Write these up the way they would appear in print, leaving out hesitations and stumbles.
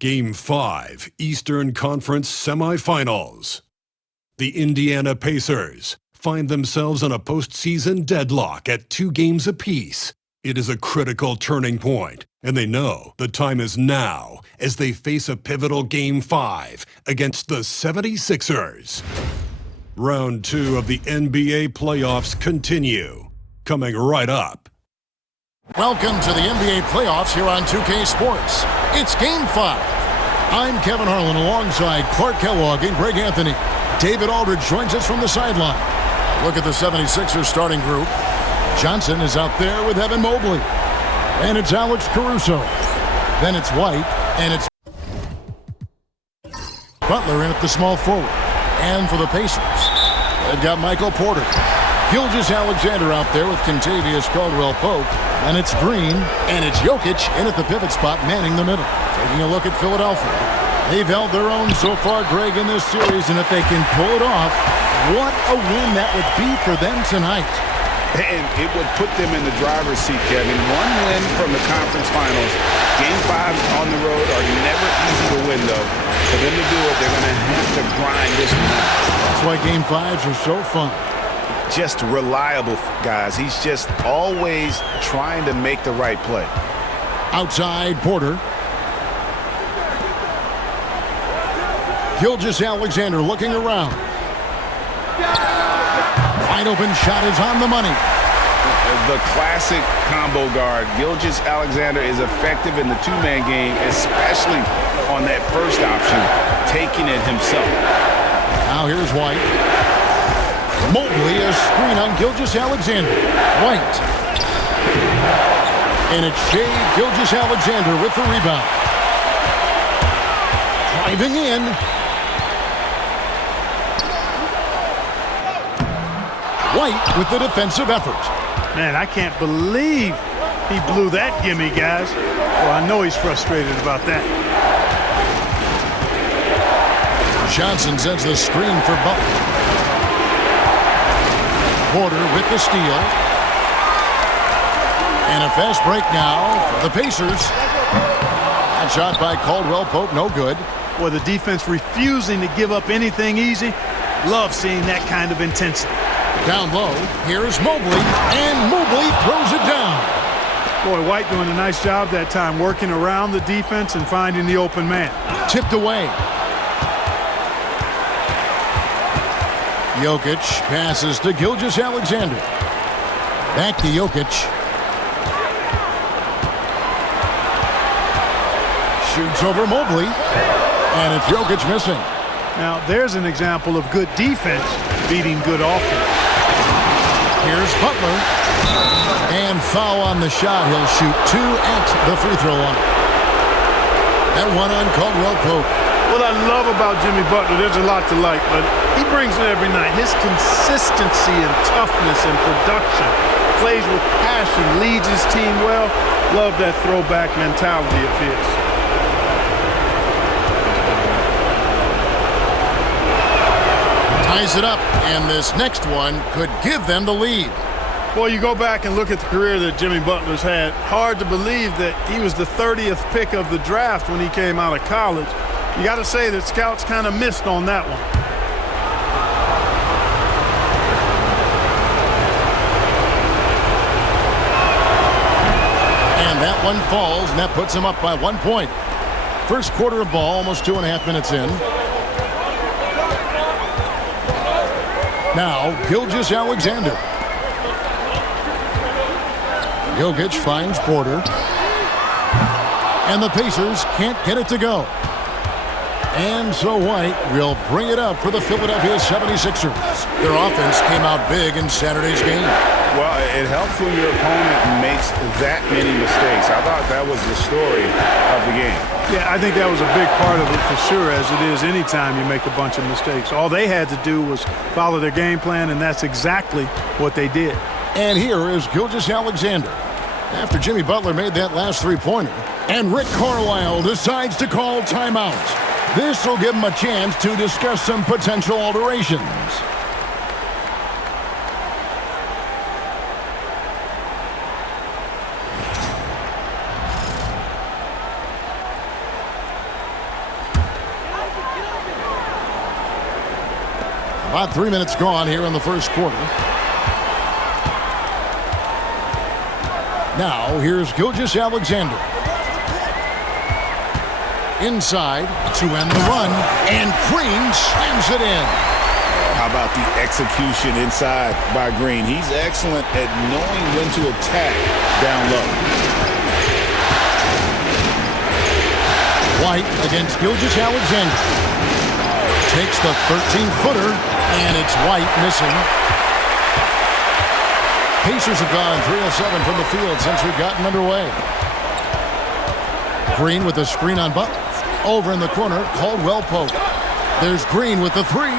Game 5, Eastern Conference Semifinals. The Indiana Pacers find themselves on a postseason deadlock at 2 games apiece. It is a critical turning point, and they know the time is now as they face a pivotal Game 5 against the 76ers. Round 2 of the NBA playoffs continue, coming right up. Welcome to the NBA playoffs here on 2K Sports. It's Game 5. I'm Kevin Harlan alongside Clark Kellogg and Greg Anthony. David Aldridge joins us from the sideline. Look at the 76ers starting group. Johnson is out there with Evan Mobley. And it's Alex Caruso. Then it's White, and it's Butler in at the small forward. And for the Pacers, they've got Michael Porter. Gilgeous-Alexander out there with Kentavious Caldwell-Pope. And it's Green, and it's Jokic in at the pivot spot, manning the middle. Taking a look at Philadelphia. They've held their own so far, Greg, in this series, and if they can pull it off, what a win that would be for them tonight. And it would put them in the driver's seat, Kevin. One win from the conference finals. Game 5s on the road are never easy to win, though. For them to do it, they're going to have to grind this one out. That's why Game 5s are so fun. Just reliable, guys. He's just always trying to make the right play. Outside, Porter. Gilgeous-Alexander looking around. Wide open shot is on the money. The classic combo guard. Gilgeous-Alexander is effective in the two-man game, especially on that first option, taking it himself. Now here's White. Mobley, a screen on Gilgeous-Alexander. White. And it's Shai Gilgeous-Alexander with the rebound. Driving in. White with the defensive effort. Man, I can't believe he blew that gimme, guys. Well, I know he's frustrated about that. Johnson sends the screen for Butler. Porter with the steal. And a fast break now for the Pacers. That shot by Caldwell-Pope, no good. Well, the defense refusing to give up anything easy. Love seeing that kind of intensity. Down low, here's Mobley, and Mobley throws it down. Boy, White doing a nice job that time, working around the defense and finding the open man. Tipped away. Jokic passes to Gilgeous-Alexander. Back to Jokic. Shoots over Mobley. And it's Jokic missing. Now, there's an example of good defense beating good offense. Here's Butler. And foul on the shot. He'll shoot 2 at the free throw line. That one on Caldwell-Pope. What I love about Jimmy Butler, there's a lot to like, but he brings it every night. His consistency and toughness and production. Plays with passion, leads his team well. Love that throwback mentality of his. Ties it up, and this next one could give them the lead. Boy, you go back and look at the career that Jimmy Butler's had. Hard to believe that he was the 30th pick of the draft when he came out of college. You got to say that scouts kind of missed on that one. And that one falls, and that puts him up by 1 point. First quarter of ball, almost 2.5 minutes in. Now, Gilgeous-Alexander. Jokic finds Porter. And the Pacers can't get it to go. And so White will bring it up for the Philadelphia 76ers. Their offense came out big in Saturday's game. Well, it helps when your opponent makes that many mistakes. I thought that was the story of the game. Yeah, I think that was a big part of it for sure, as it is anytime you make a bunch of mistakes. All they had to do was follow their game plan, and that's exactly what they did. And here is Gilgeous-Alexander after Jimmy Butler made that last three-pointer. And Rick Carlisle decides to call timeout. This will give him a chance to discuss some potential alterations. About 3 minutes gone here in the first quarter. Now, here's Gilgeous-Alexander. Inside to end the run, and Green slams it in. How about the execution inside by Green? He's excellent at knowing when to attack down low. White against Gilgeous-Alexander. Takes the 13-footer, and it's White missing. Pacers have gone 3 of 7 from the field since we've gotten underway. Green with the screen on Butler. Over in the corner, Caldwell Pope. There's Green with the three.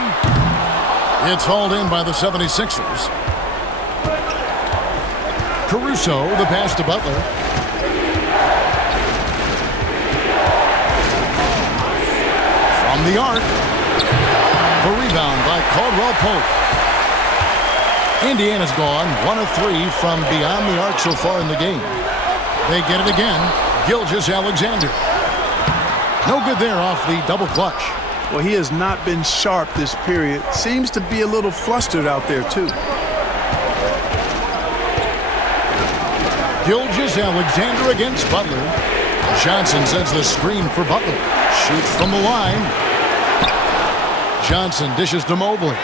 It's hauled in by the 76ers. Caruso, the pass to Butler. From the arc. The rebound by Caldwell Pope. Indiana's gone 1 of 3 from beyond the arc so far in the game. They get it again. Gilgeous-Alexander. No good there off the double clutch. Well, he has not been sharp this period. Seems to be a little flustered out there, too. Gilgeous-Alexander against Butler. Johnson sends the screen for Butler. Shoots from the line. Johnson dishes to Mobley.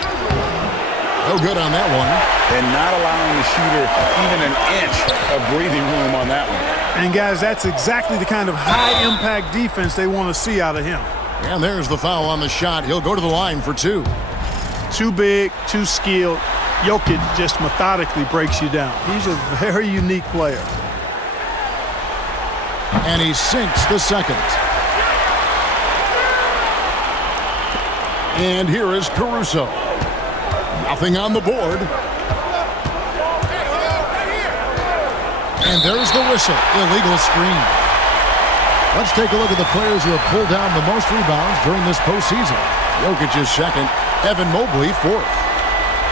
No good on that one. And not allowing the shooter even an inch of breathing room on that one. And, guys, that's exactly the kind of high-impact defense they want to see out of him. And there's the foul on the shot. He'll go to the line for 2. Too big, too skilled. Jokic just methodically breaks you down. He's a very unique player. And he sinks the second. And here is Caruso. Nothing on the board. And there's the whistle. Illegal screen. Let's take a look at the players who have pulled down the most rebounds during this postseason. Jokic is second. Evan Mobley fourth.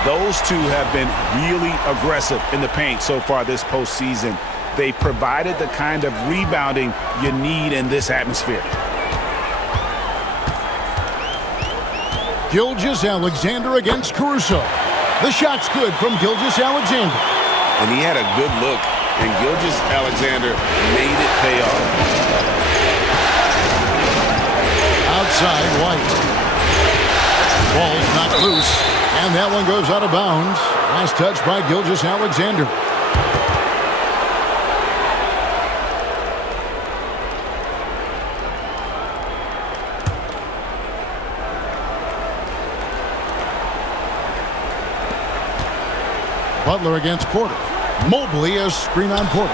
Those two have been really aggressive in the paint so far this postseason. They've provided the kind of rebounding you need in this atmosphere. Gilgeous-Alexander against Caruso. The shot's good from Gilgeous-Alexander. And he had a good look, and Gilgeous-Alexander made it pay off. Outside, White. Ball's not loose, and that one goes out of bounds. Last touch by Gilgeous-Alexander. Butler against Porter. Mobley is screen on Porter.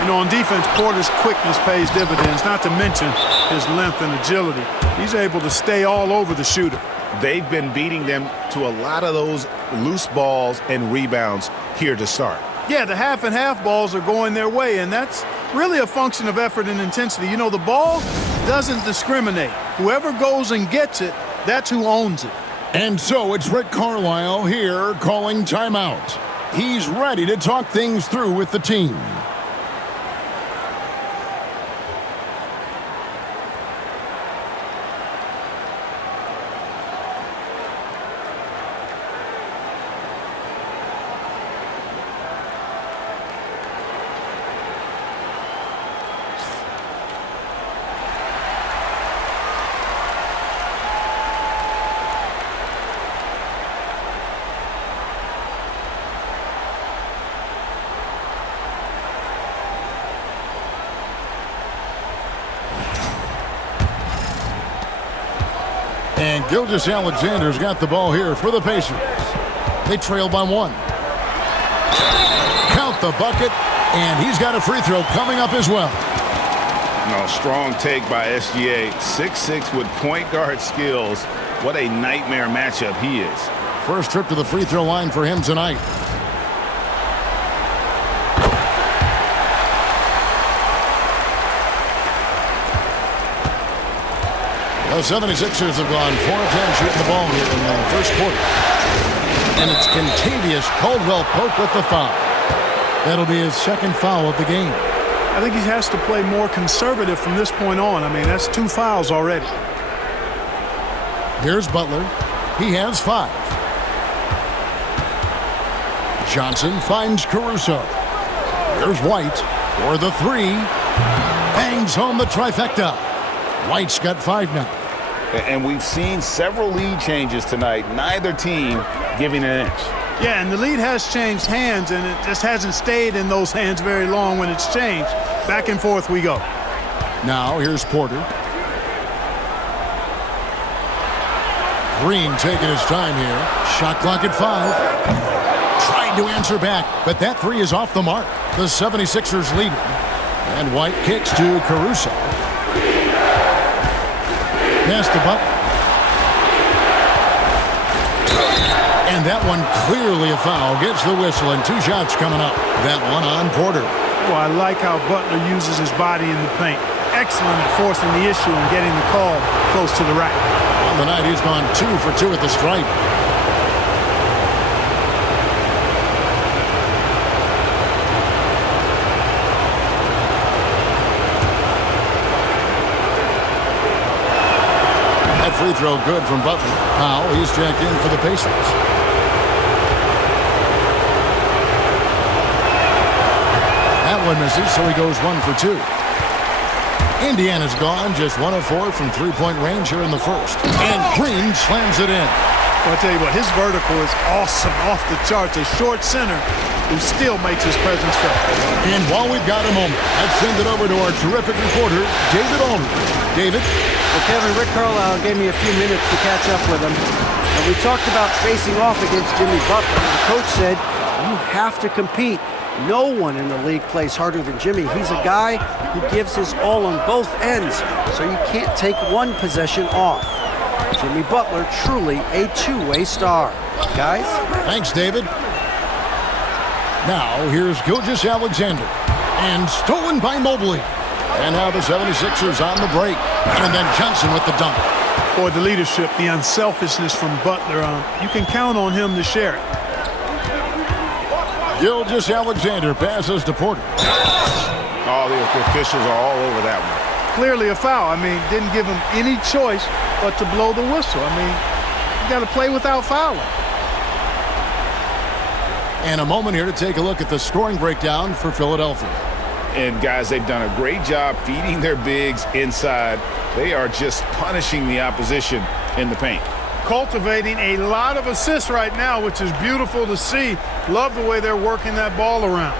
You know, on defense, Porter's quickness pays dividends, not to mention his length and agility. He's able to stay all over the shooter. They've been beating them to a lot of those loose balls and rebounds here to start. Yeah, the half and half balls are going their way, and that's really a function of effort and intensity. You know, the ball doesn't discriminate. Whoever goes and gets it, that's who owns it. And so it's Rick Carlisle here calling timeout. He's ready to talk things through with the team. And Gilgeous-Alexander's got the ball here for the Pacers. They trail by 1. the bucket, and he's got a free throw coming up as well. No, strong take by SGA. 6'6" with point guard skills. What a nightmare matchup he is. First trip to the free throw line for him tonight. The 76ers have gone 4 of 10 shooting the ball here in the first quarter. And it's Kentavious Caldwell-Pope with the foul. That'll be his second foul of the game. I think he has to play more conservative from this point on. I mean, that's 2 fouls already. Here's Butler. He has 5. Johnson finds Caruso. Here's White for the 3. Bangs home the trifecta. White's got 5 now. And we've seen several lead changes tonight. Neither team giving an inch. Yeah, and the lead has changed hands, and it just hasn't stayed in those hands very long when it's changed. Back and forth we go. Now here's Porter. Green taking his time here. Shot clock at 5. Tried to answer back, but that 3 is off the mark. The 76ers lead. And White kicks to Caruso. Pass to Butler. And that one clearly a foul. Gets the whistle, and 2 shots coming up. That one on Porter. Oh, I like how Butler uses his body in the paint. Excellent at forcing the issue and getting the call close to the rack. On the night, he's gone 2 for 2 at the stripe. That free throw good from Butler. Powell, he's checked in for the Pacers. That one misses, so he goes 1 for 2. Indiana's gone just 1 of 4 from three-point range here in the first. And Green slams it in. I'll tell you what, his vertical is awesome, off the charts. A short center who still makes his presence felt. And while we've got a moment, let's send it over to our terrific reporter, David Aldridge. David? Well, Kevin, Rick Carlisle gave me a few minutes to catch up with him. And we talked about facing off against Jimmy Butler. The coach said, you have to compete. No one in the league plays harder than Jimmy. He's a guy who gives his all on both ends, so you can't take one possession off. Jimmy Butler, truly a two-way star. Guys? Thanks, David. Now, here's Gilgeous-Alexander. And stolen by Mobley. And now the 76ers on the break. And then Johnson with the dunk. Boy, the leadership, the unselfishness from Butler, you can count on him to share it. Gilgeous-Alexander passes to Porter. Oh, the officials are all over that one. Clearly a foul. I mean, didn't give him any choice but to blow the whistle. I mean, you got to play without fouling. And a moment here to take a look at the scoring breakdown for Philadelphia. And guys, they've done a great job feeding their bigs inside. They are just punishing the opposition in the paint. Cultivating a lot of assists right now, which is beautiful to see. Love the way they're working that ball around.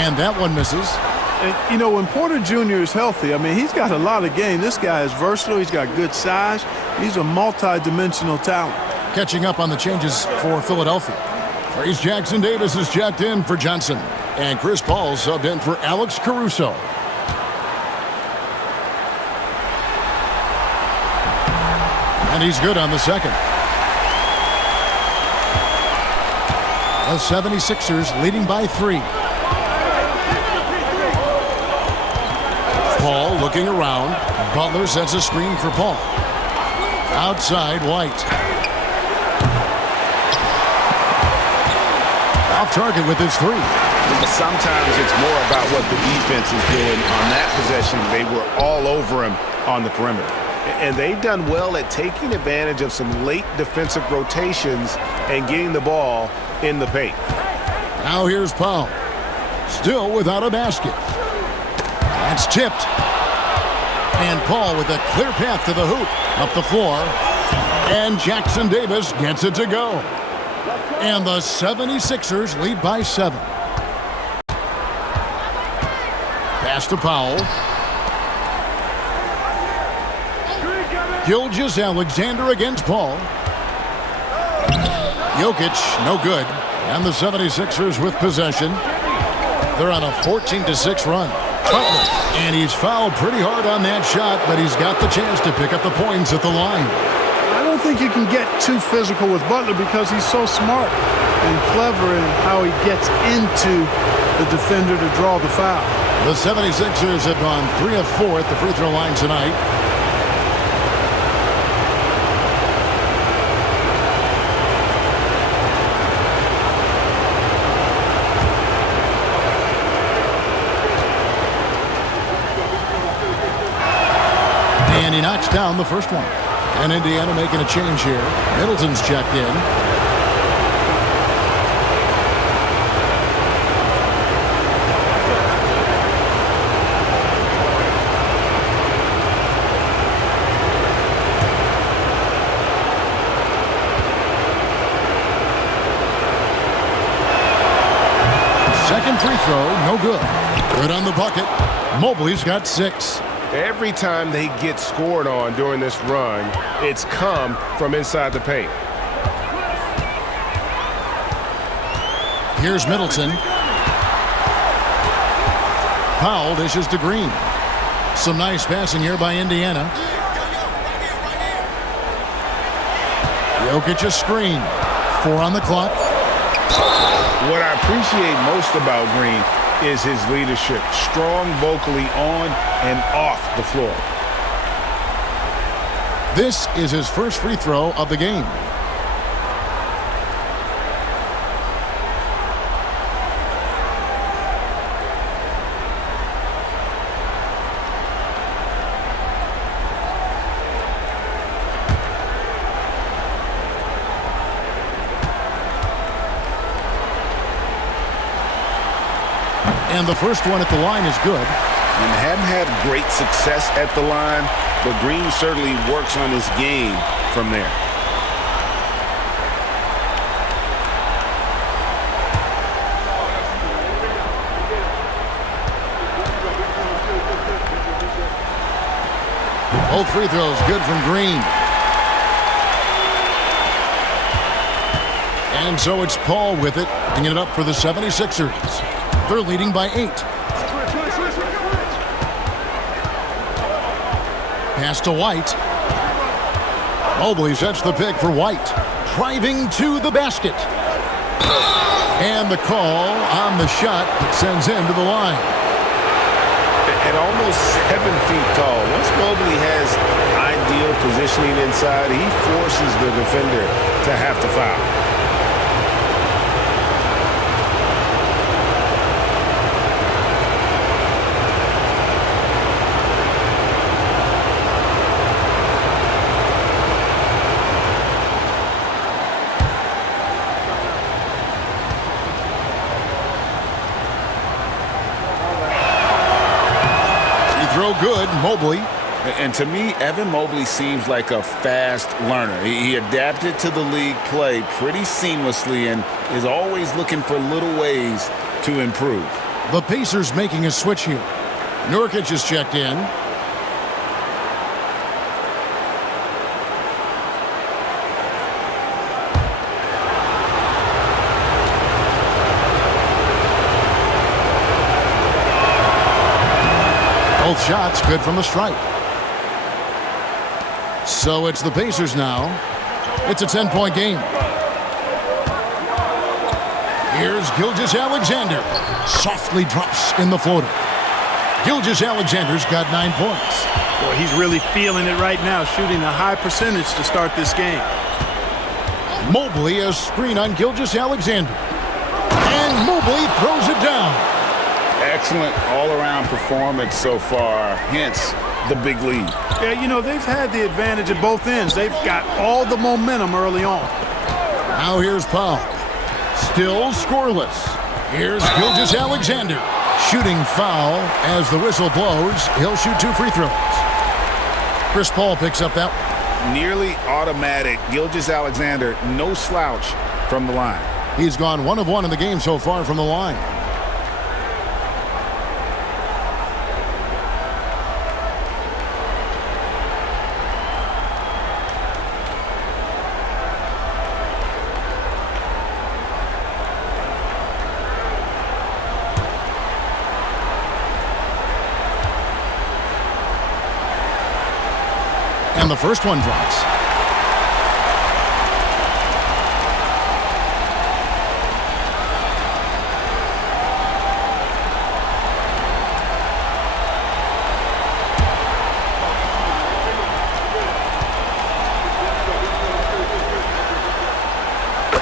And that one misses. And, you know, when Porter Jr. is healthy, I mean, he's got a lot of game. This guy is versatile. He's got good size. He's a multi-dimensional talent. Catching up on the changes for Philadelphia. Trace Jackson-Davis is checked in for Johnson. And Chris Paul subbed in for Alex Caruso. And he's good on the second. The 76ers leading by 3. Paul looking around. Butler sets a screen for Paul. Outside, White. Off target with his 3. Sometimes it's more about what the defense is doing. On that possession, they were all over him on the perimeter. And they've done well at taking advantage of some late defensive rotations and getting the ball in the paint. Now here's Paul. Still without a basket. That's tipped. And Paul with a clear path to the hoop. Up the floor. And Jackson-Davis gets it to go. And the 76ers lead by 7. Pass to Powell. Gilgeous-Alexander against Paul. Jokic, no good. And the 76ers with possession. They're on a 14-6 run. Butler. And he's fouled pretty hard on that shot, but he's got the chance to pick up the points at the line. I don't think you can get too physical with Butler because he's so smart and clever in how he gets into the defender to draw the foul. The 76ers have gone 3 of 4 at the free throw line tonight. And he knocks down the first one. And Indiana making a change here. Middleton's checked in. Second free throw, no good. Good on the bucket. Mobley's got 6. Every time they get scored on during this run, it's come from inside the paint. Here's Middleton. Powell dishes to Green. Some nice passing here by Indiana. Jokic a screen. 4 on the clock. What I appreciate most about Green is his leadership. Strong vocally on and off the floor. This is his first free throw of the game. And the first one at the line is good. And hadn't had great success at the line, but Green certainly works on his game from there. Both free throws good from Green. And so it's Paul with it, bringing it up for the 76ers. They're leading by 8. Pass to White. Mobley sets the pick for White. Driving to the basket. And the call on the shot that sends him to the line. At almost 7 feet tall, once Mobley has ideal positioning inside, he forces the defender to have to foul. Good, Mobley. And to me, Evan Mobley seems like a fast learner. He adapted to the league play pretty seamlessly and is always looking for little ways to improve. The Pacers making a switch here. Nurkic is checked in. Both shots good from the stripe. So it's the Pacers now. It's a 10-point game. Here's Gilgeous-Alexander. Softly drops in the floater. Gilgeous-Alexander's got 9 points. Boy, he's really feeling it right now, shooting a high percentage to start this game. Mobley a screen on Gilgeous-Alexander. And Mobley throws it down. Excellent all-around performance so far, hence the big lead. Yeah, you know, they've had the advantage at both ends. They've got all the momentum early on. Now here's Powell. Still scoreless. Here's Gilgeous-Alexander. Shooting foul as the whistle blows. He'll shoot 2 free throws. Chris Paul picks up that one. Nearly automatic. Gilgeous-Alexander, no slouch from the line. He's gone 1 of 1 in the game so far from the line. And the first one drops.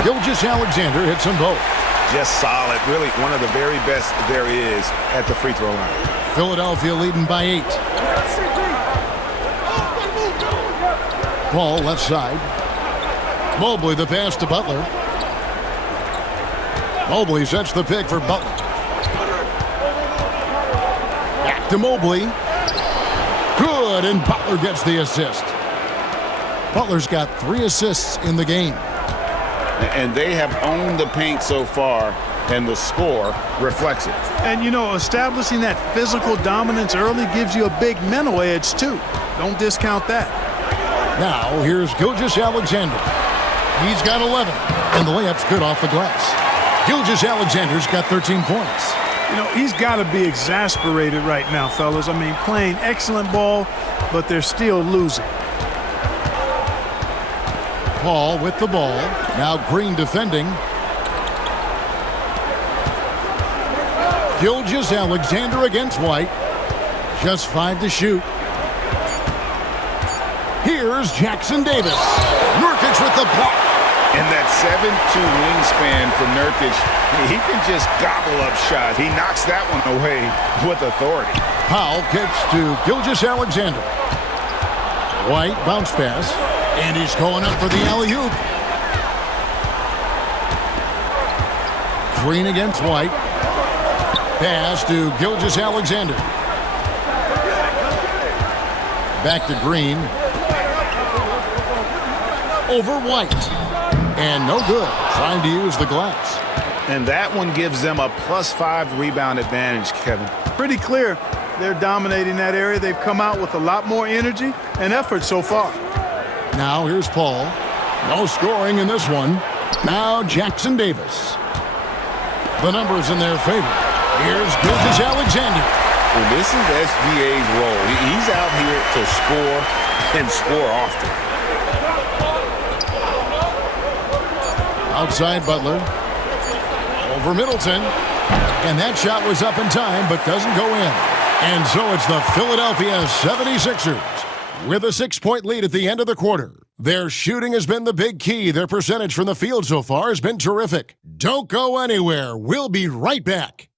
Gilgeous-Alexander hits them both. Just solid. Really one of the very best there is at the free throw line. Philadelphia leading by 8. Ball left side. Mobley the pass to Butler. Mobley sets the pick for Butler. Back to Mobley. Good, and Butler gets the assist. Butler's got 3 assists in the game. And they have owned the paint so far, and the score reflects it. And, you know, establishing that physical dominance early gives you a big mental edge, too. Don't discount that. Now, here's Gilgeous-Alexander. He's got 11, and the layup's good off the glass. Gilgeous-Alexander's got 13 points. You know, he's got to be exasperated right now, fellas. I mean, playing excellent ball, but they're still losing. Paul with the ball. Now Green defending. Gilgeous-Alexander against White. Just 5 to shoot. Here's Jackson Davis. Nurkic with the block. And that 7'2" wingspan for Nurkic, he can just gobble up shots. He knocks that one away with authority. Powell kicks to Gilgeous-Alexander. White bounce pass. And he's going up for the alley-oop. Green against White. Pass to Gilgeous-Alexander. Back to Green. Over White. And no good. Trying to use the glass. And that one gives them a +5 rebound advantage, Kevin. Pretty clear they're dominating that area. They've come out with a lot more energy and effort so far. Now here's Paul. No scoring in this one. Now Jackson Davis. The numbers in their favor. Here's Gilgeous-Alexander. Well, this is SGA's role. He's out here to score and score often. Outside Butler. Over Middleton. And that shot was up in time but doesn't go in. And so it's the Philadelphia 76ers. With a 6-point lead at the end of the quarter. Their shooting has been the big key. Their percentage from the field so far has been terrific. Don't go anywhere. We'll be right back.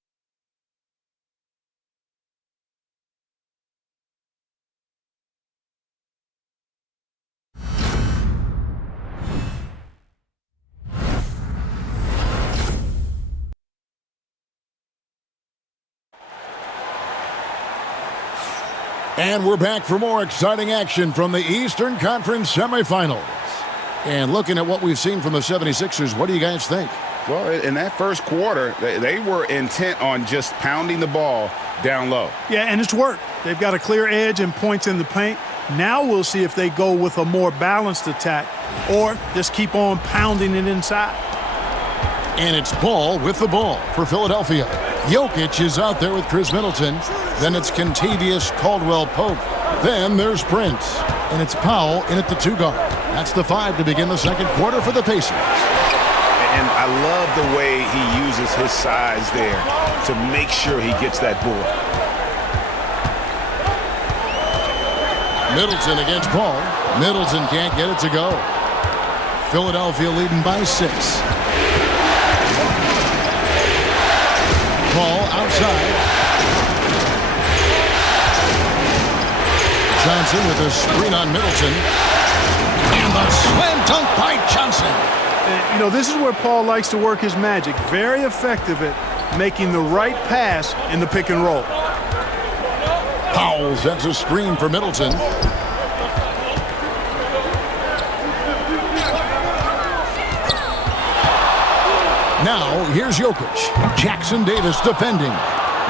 And we're back for more exciting action from the Eastern Conference semifinals. And looking at what we've seen from the 76ers, what do you guys think? Well, in that first quarter, they were intent on just pounding the ball down low. Yeah, and it's worked. They've got a clear edge and points in the paint. Now we'll see if they go with a more balanced attack or just keep on pounding it inside. And it's Paul with the ball for Philadelphia. Jokic is out there with Chris Middleton. Then it's Kentavious Caldwell-Pope. Then there's Prince. And it's Powell in at the 2 guard. That's the 5 to begin the second quarter for the Pacers. And I love the way he uses his size there to make sure he gets that board. Middleton against Paul. Middleton can't get it to go. Philadelphia leading by 6. Paul outside. Johnson with a screen on Middleton. And the slam dunk by Johnson. And, you know, this is where Paul likes to work his magic. Very effective at making the right pass in the pick and roll. Powell sets a screen for Middleton. Now, here's Jokic. Jackson Davis defending.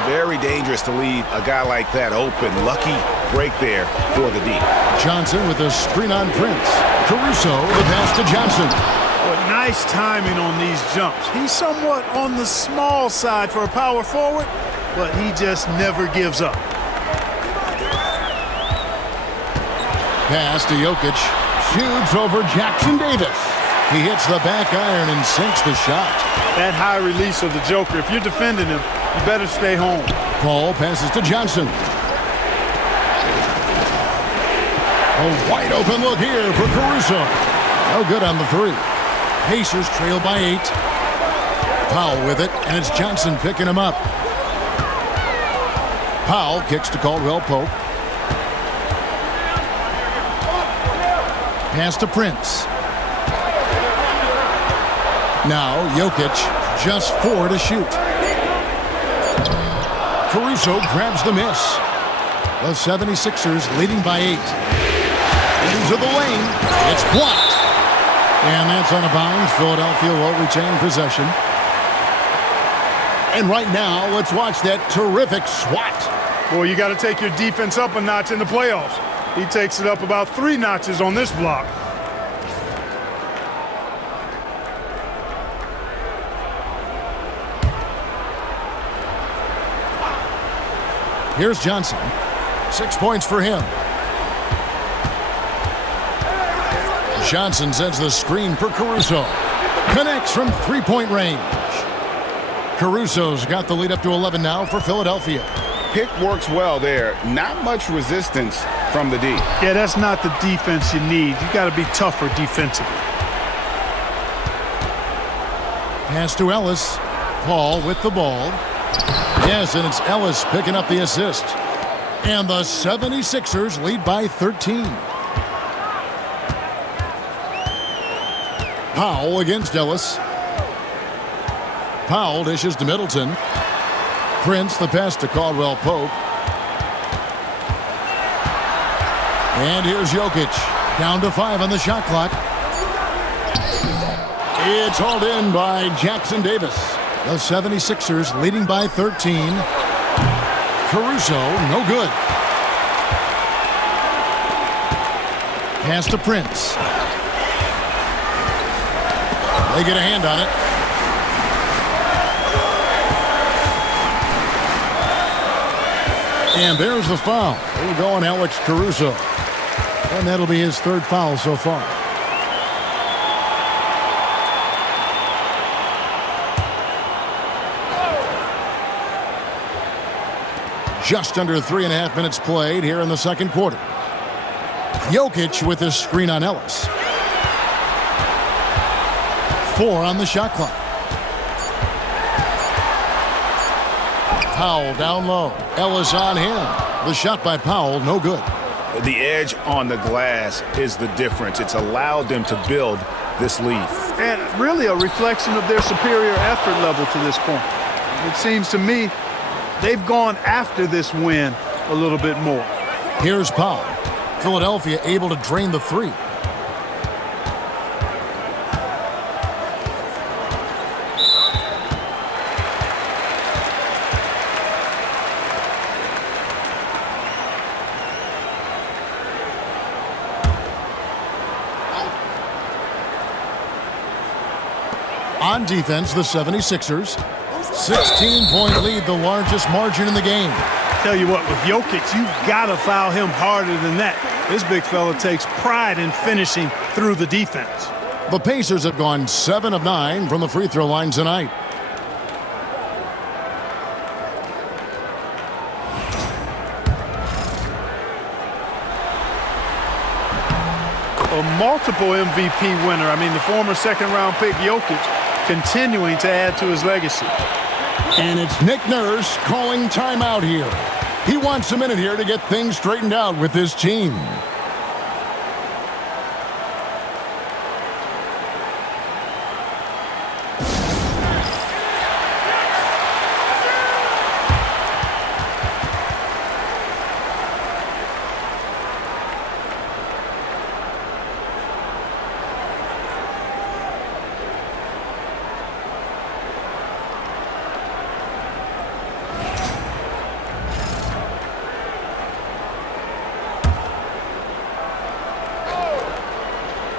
Very dangerous to leave a guy like that open. Lucky break there for the D. Johnson with a screen on Prince. Caruso, the pass to Johnson. But nice timing on these jumps. He's somewhat on the small side for a power forward, but he just never gives up. Pass to Jokic. Shoots over Jackson Davis. He hits the back iron and sinks the shot. That high release of the Joker, if you're defending him, you better stay home. Paul passes to Johnson. A wide open look here for Caruso. No good on the three. Pacers trail by 8. Powell with it, and it's Johnson picking him up. Powell kicks to Caldwell Pope. Pass to Prince. Now Jokic, just 4 to shoot. Caruso grabs the miss. The 76ers leading by 8. Into the lane. It's blocked. And that's out of bounds. Philadelphia will retain possession. And right now, let's watch that terrific swat. Boy, you got to take your defense up a notch in the playoffs. He takes it up about 3 notches on this block. Here's Johnson. 6 points for him. Johnson sends the screen for Caruso. Connects from 3-point range. Caruso's got the lead up to 11 now for Philadelphia. Pick works well there. Not much resistance from the D. Yeah, that's not the defense you need. You got to be tougher defensively. Pass to Ellis. Paul with the ball. Yes, and it's Ellis picking up the assist. And the 76ers lead by 13. Powell against Ellis. Powell dishes to Middleton. Prince the pass to Caldwell Pope. And here's Jokic. Down to 5 on the shot clock. It's hauled in by Jackson Davis. The 76ers leading by 13. Caruso, no good. Pass to Prince. They get a hand on it. And there's the foul. It'll go on Alex Caruso. And that'll be his 3rd foul so far. Just under 3.5 minutes played here in the second quarter. Jokic with his screen on Ellis. 4 on the shot clock. Powell down low. Ellis on him. The shot by Powell, no good. The edge on the glass is the difference. It's allowed them to build this lead. And really a reflection of their superior effort level to this point. It seems to me they've gone after this win a little bit more. Here's Powell. Philadelphia able to drain the 3. On defense, the 76ers. 16-point lead, the largest margin in the game. Tell you what, with Jokic, you've got to foul him harder than that. This big fella takes pride in finishing through the defense. The Pacers have gone 7 of 9 from the free throw line tonight. A multiple MVP winner. I mean, the former second-round pick Jokic continuing to add to his legacy. And it's Nick Nurse calling timeout here. He wants a minute here to get things straightened out with his team.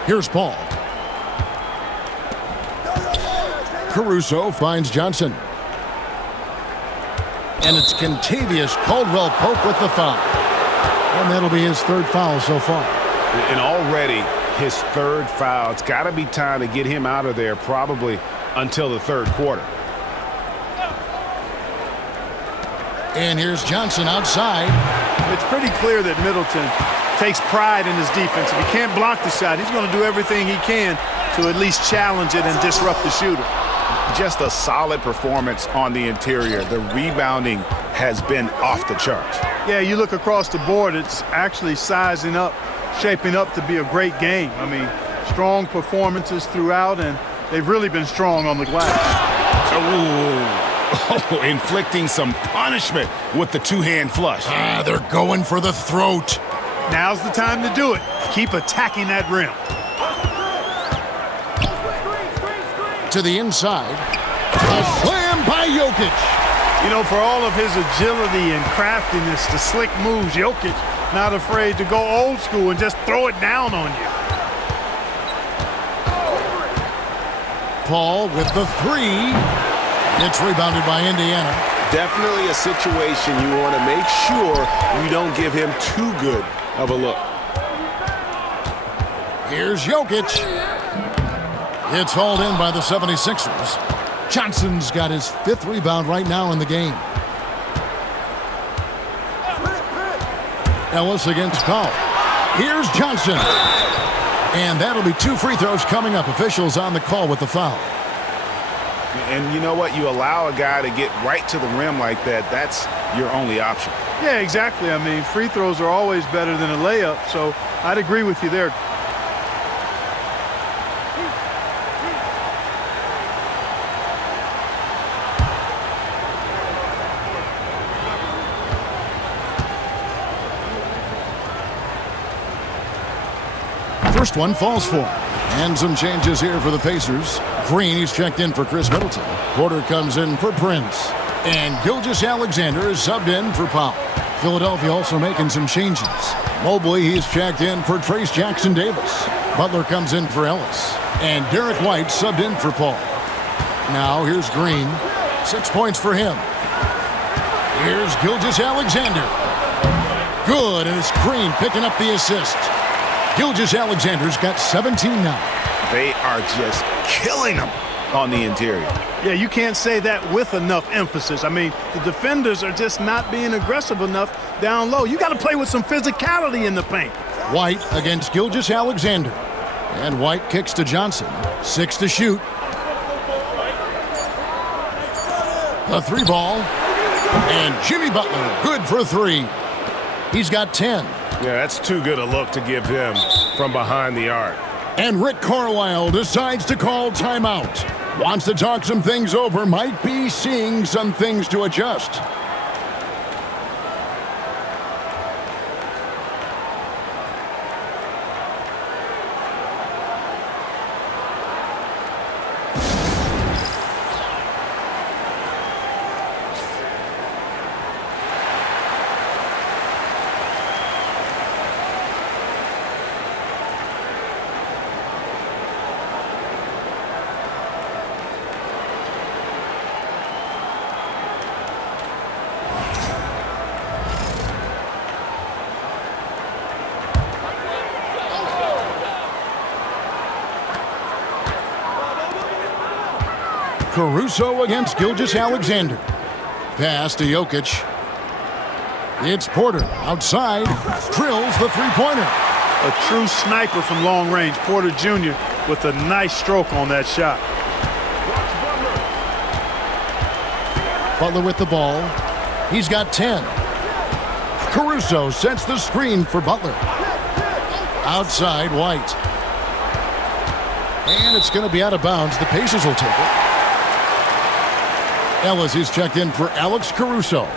Here's Paul. Caruso finds Johnson. And it's Kentavious Caldwell Pope with the foul. And that'll be his 3rd foul so far. And already his third foul. It's got to be time to get him out of there probably until the third quarter. And here's Johnson outside. It's pretty clear that Middleton takes pride in his defense. If he can't block the shot, he's going to do everything he can to at least challenge it and disrupt the shooter. Just a solid performance on the interior. The rebounding has been off the charts. Yeah, you look across the board, it's actually sizing up, shaping up to be a great game. I mean, strong performances throughout, and they've really been strong on the glass. Oh, inflicting some punishment with the two-hand flush. They're going for the throat. Now's the time to do it. Keep attacking that rim. To the inside. A slam by Jokic. You know, for all of his agility and craftiness, the slick moves, Jokic not afraid to go old school and just throw it down on you. Paul with the three. It's rebounded by Indiana. Definitely a situation you want to make sure you don't give him too good of a look. Here's Jokic. It's hauled in by the 76ers. Johnson's got his 5th rebound right now in the game. Ellis against Powell. Here's Johnson. And that'll be 2 free throws coming up. Officials on the call with the foul. And you know what? You allow a guy to get right to the rim like that, that's your only option. Yeah, exactly. I mean, free throws are always better than a layup, so I'd agree with you there. First one falls for him. And some changes here for the Pacers. Green, he's checked in for Chris Middleton. Porter comes in for Prince. And Gilgeous-Alexander is subbed in for Powell. Philadelphia also making some changes. Mobley, he's checked in for Trace Jackson-Davis. Butler comes in for Ellis. And Derek White subbed in for Paul. Now here's Green. 6 points for him. Here's Gilgeous-Alexander. Good, and it's Green picking up the assist. Gilgeous-Alexander's got 17 now. They are just killing them on the interior. Yeah, you can't say that with enough emphasis. I mean, the defenders are just not being aggressive enough down low. You got to play with some physicality in the paint. White against Gilgeous-Alexander. And White kicks to Johnson. 6 to shoot. A 3 ball. And Jimmy Butler, good for 3. He's got 10. Yeah, that's too good a look to give him from behind the arc. And Rick Carlisle decides to call timeout. Wants to talk some things over, might be seeing some things to adjust. Caruso against Gilgeous-Alexander. Pass to Jokic. It's Porter outside. Drills the three-pointer. A true sniper from long range. Porter Jr. with a nice stroke on that shot. Butler with the ball. He's got 10. Caruso sets the screen for Butler. Outside, White. And it's going to be out of bounds. The Pacers will take it. Ellis is checked in for Alex Caruso.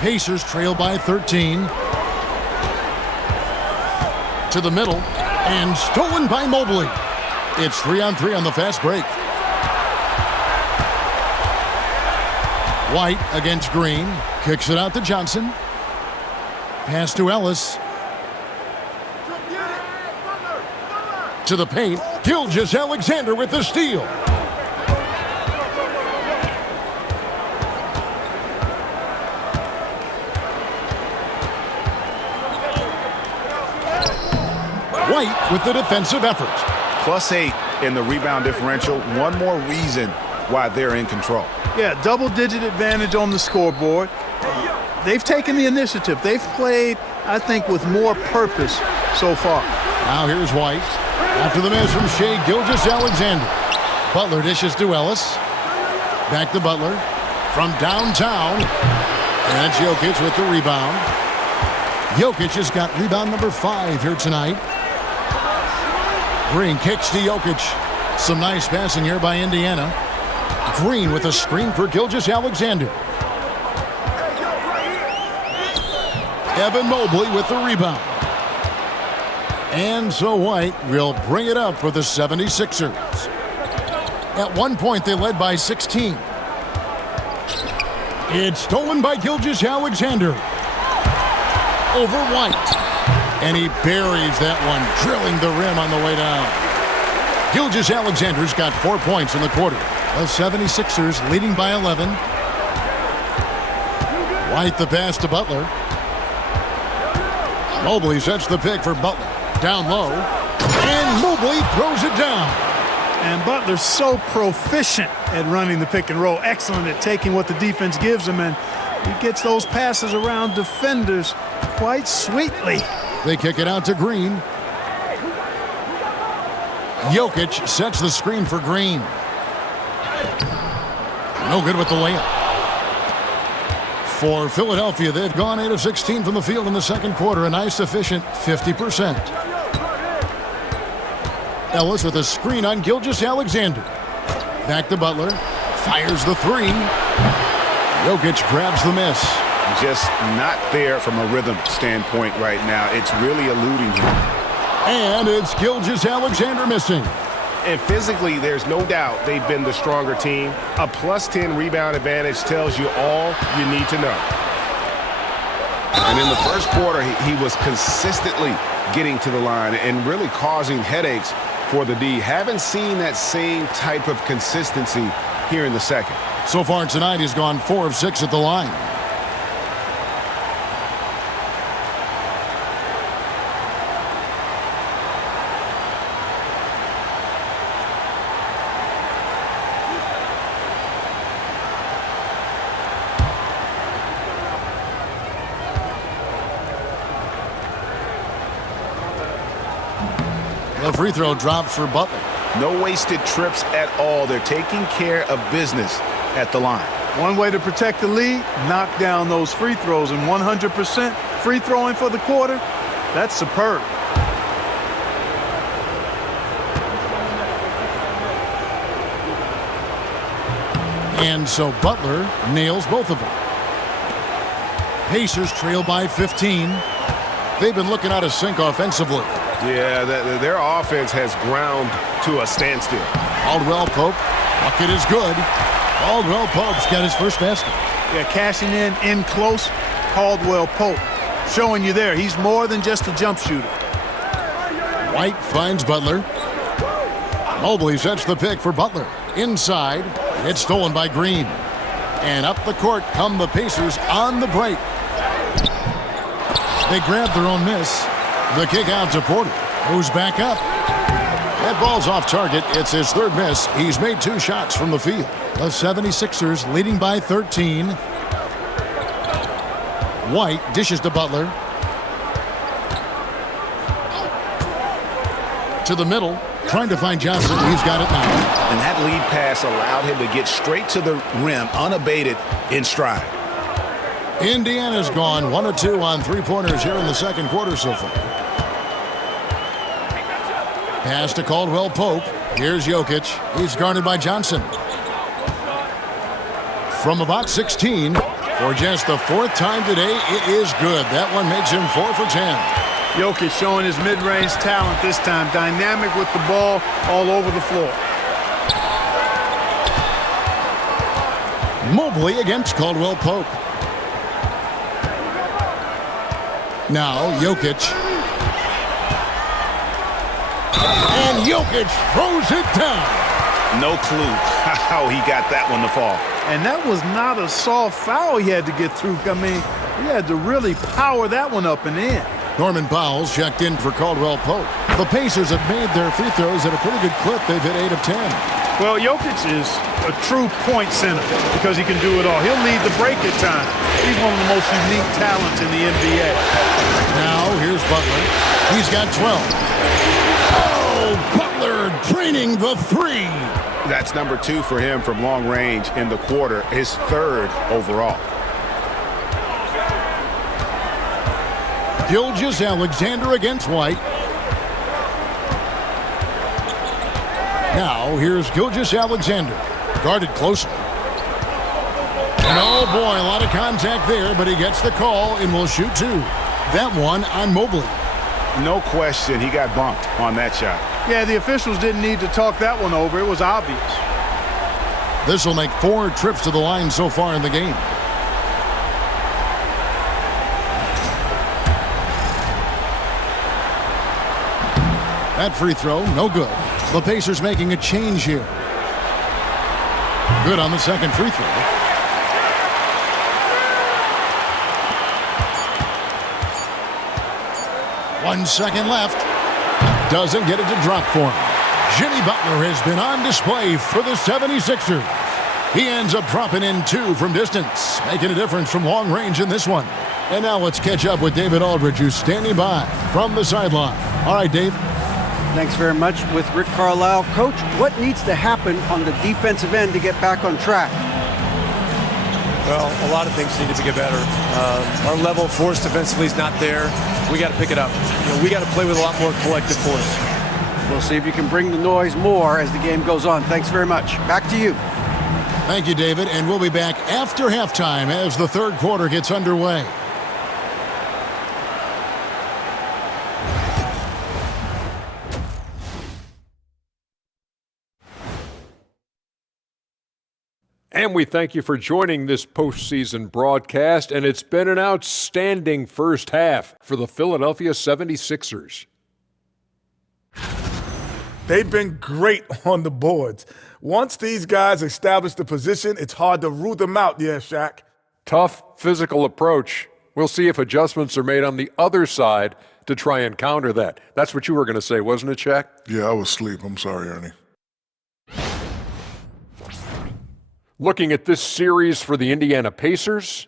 Pacers trail by 13. To the middle. And stolen by Mobley. It's 3-on-3 on the fast break. White against Green. Kicks it out to Johnson. Pass to Ellis. To the paint. Gilgeous-Alexander with the steal. White with the defensive effort. +8 in the rebound differential. One more reason why they're in control. Yeah, double-digit advantage on the scoreboard. They've taken the initiative. They've played, I think, with more purpose so far. Now here's White. After the miss from Shai Gilgeous-Alexander. Butler dishes to Ellis. Back to Butler. From downtown. And it's Jokic with the rebound. Jokic has got rebound number 5 here tonight. Green kicks to Jokic. Some nice passing here by Indiana. Green with a screen for Gilgeous-Alexander. Evan Mobley with the rebound. And so White will bring it up for the 76ers. At one point, they led by 16. It's stolen by Gilgeous-Alexander. Over White. And he buries that one, drilling the rim on the way down. Gilgeous-Alexander's got 4 points in the quarter. The 76ers leading by 11. White the pass to Butler. Mobley sets the pick for Butler. Down low. And Mobley throws it down. And Butler's so proficient at running the pick and roll. Excellent at taking what the defense gives him. And he gets those passes around defenders quite sweetly. They kick it out to Green. Jokic sets the screen for Green. No good with the layup. For Philadelphia, they've gone 8 of 16 from the field in the second quarter. A nice, efficient 50%. Ellis with a screen on Gilgeous-Alexander. Back to Butler. Fires the 3. Jokic grabs the miss. Just not there from a rhythm standpoint right now. It's really eluding him. And it's Gilgeous-Alexander missing. And physically, there's no doubt they've been the stronger team. A +10 rebound advantage tells you all you need to know. And in the first quarter, he was consistently getting to the line and really causing headaches for the D. Haven't seen that same type of consistency here in the second. So far tonight, he's gone 4 of 6 at the line. The free throw drops for Butler. No wasted trips at all. They're taking care of business at the line. One way to protect the lead, knock down those free throws. And 100% free throwing for the quarter, that's superb. And so Butler nails both of them. Pacers trail by 15. They've been looking out of sync offensively. Yeah, their offense has ground to a standstill. Caldwell Pope, bucket is good. Caldwell Pope's got his first basket. Yeah, cashing in close. Caldwell Pope showing you there. He's more than just a jump shooter. White finds Butler. Mobley sets the pick for Butler. Inside, it's stolen by Green. And up the court come the Pacers on the break. They grab their own miss. The kick out to Porter, who's back up. That ball's off target. It's his third miss. He's made 2 shots from the field. The 76ers leading by 13. White dishes to Butler. To the middle, trying to find Johnson. He's got it now. And that lead pass allowed him to get straight to the rim, unabated, in stride. Indiana's gone 1 of 2 on 3-pointers here in the second quarter so far. Pass to Caldwell Pope. Here's Jokic. He's guarded by Johnson. From about 16, for just the 4th time today, it is good. That one makes him 4 for 10. Jokic showing his mid-range talent this time. Dynamic with the ball all over the floor. Mobley against Caldwell Pope. Now Jokic. And Jokic throws it down. No clue how he got that one to fall. And that was not a soft foul he had to get through. I mean, he had to really power that one up and in. Norman Powell's checked in for Caldwell Pope. The Pacers have made their free throws at a pretty good clip. They've hit 8 of 10. Well, Jokic is a true point center because he can do it all. He'll lead the break at times. He's one of the most unique talents in the NBA. Now, here's Butler. He's got 12. Oh, Butler draining the three. That's number 2 for him from long range in the quarter, his 3rd overall. Gilgeous-Alexander against White. Now, here's Gilgeous-Alexander. Guarded closely. And oh boy, a lot of contact there, but he gets the call and will shoot 2. That one on Mobley. No question, he got bumped on that shot. Yeah, the officials didn't need to talk that one over. It was obvious. This will make 4 trips to the line so far in the game. That free throw, no good. The Pacers making a change here. Good on the second free throw. One second left. Doesn't get it to drop for him. Jimmy Butler has been on display for the 76ers. He ends up dropping in 2 from distance, making a difference from long range in this one. And now let's catch up with David Aldridge, who's standing by from the sideline. All right, Dave. Thanks very much with Rick Carlisle. Coach, what needs to happen on the defensive end to get back on track? Well, a lot of things need to get better. Our level of force defensively is not there. We got to pick it up. We got to play with a lot more collective force. We'll see if you can bring the noise more as the game goes on. Thanks very much. Back to you. Thank you, David, and we'll be back after halftime as the third quarter gets underway. And we thank you for joining this postseason broadcast, and it's been an outstanding first half for the Philadelphia 76ers. They've been great on the boards. Once these guys establish the position, it's hard to root them out, yeah, Shaq. Tough physical approach. We'll see if adjustments are made on the other side to try and counter that. That's what you were going to say, wasn't it, Shaq? Yeah, I was asleep. I'm sorry, Ernie. Looking at this series for the Indiana Pacers,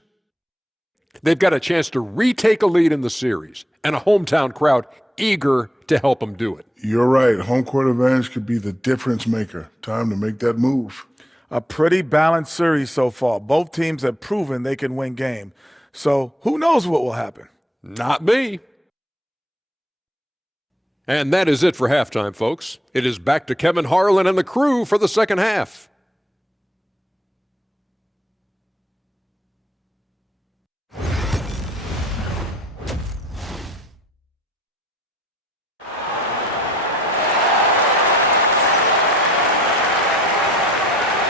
they've got a chance to retake a lead in the series and a hometown crowd eager to help them do it. You're right. Home court advantage could be the difference maker. Time to make that move. A pretty balanced series so far. Both teams have proven they can win games. So who knows what will happen? Not me. And that is it for halftime, folks. It is back to Kevin Harlan and the crew for the second half.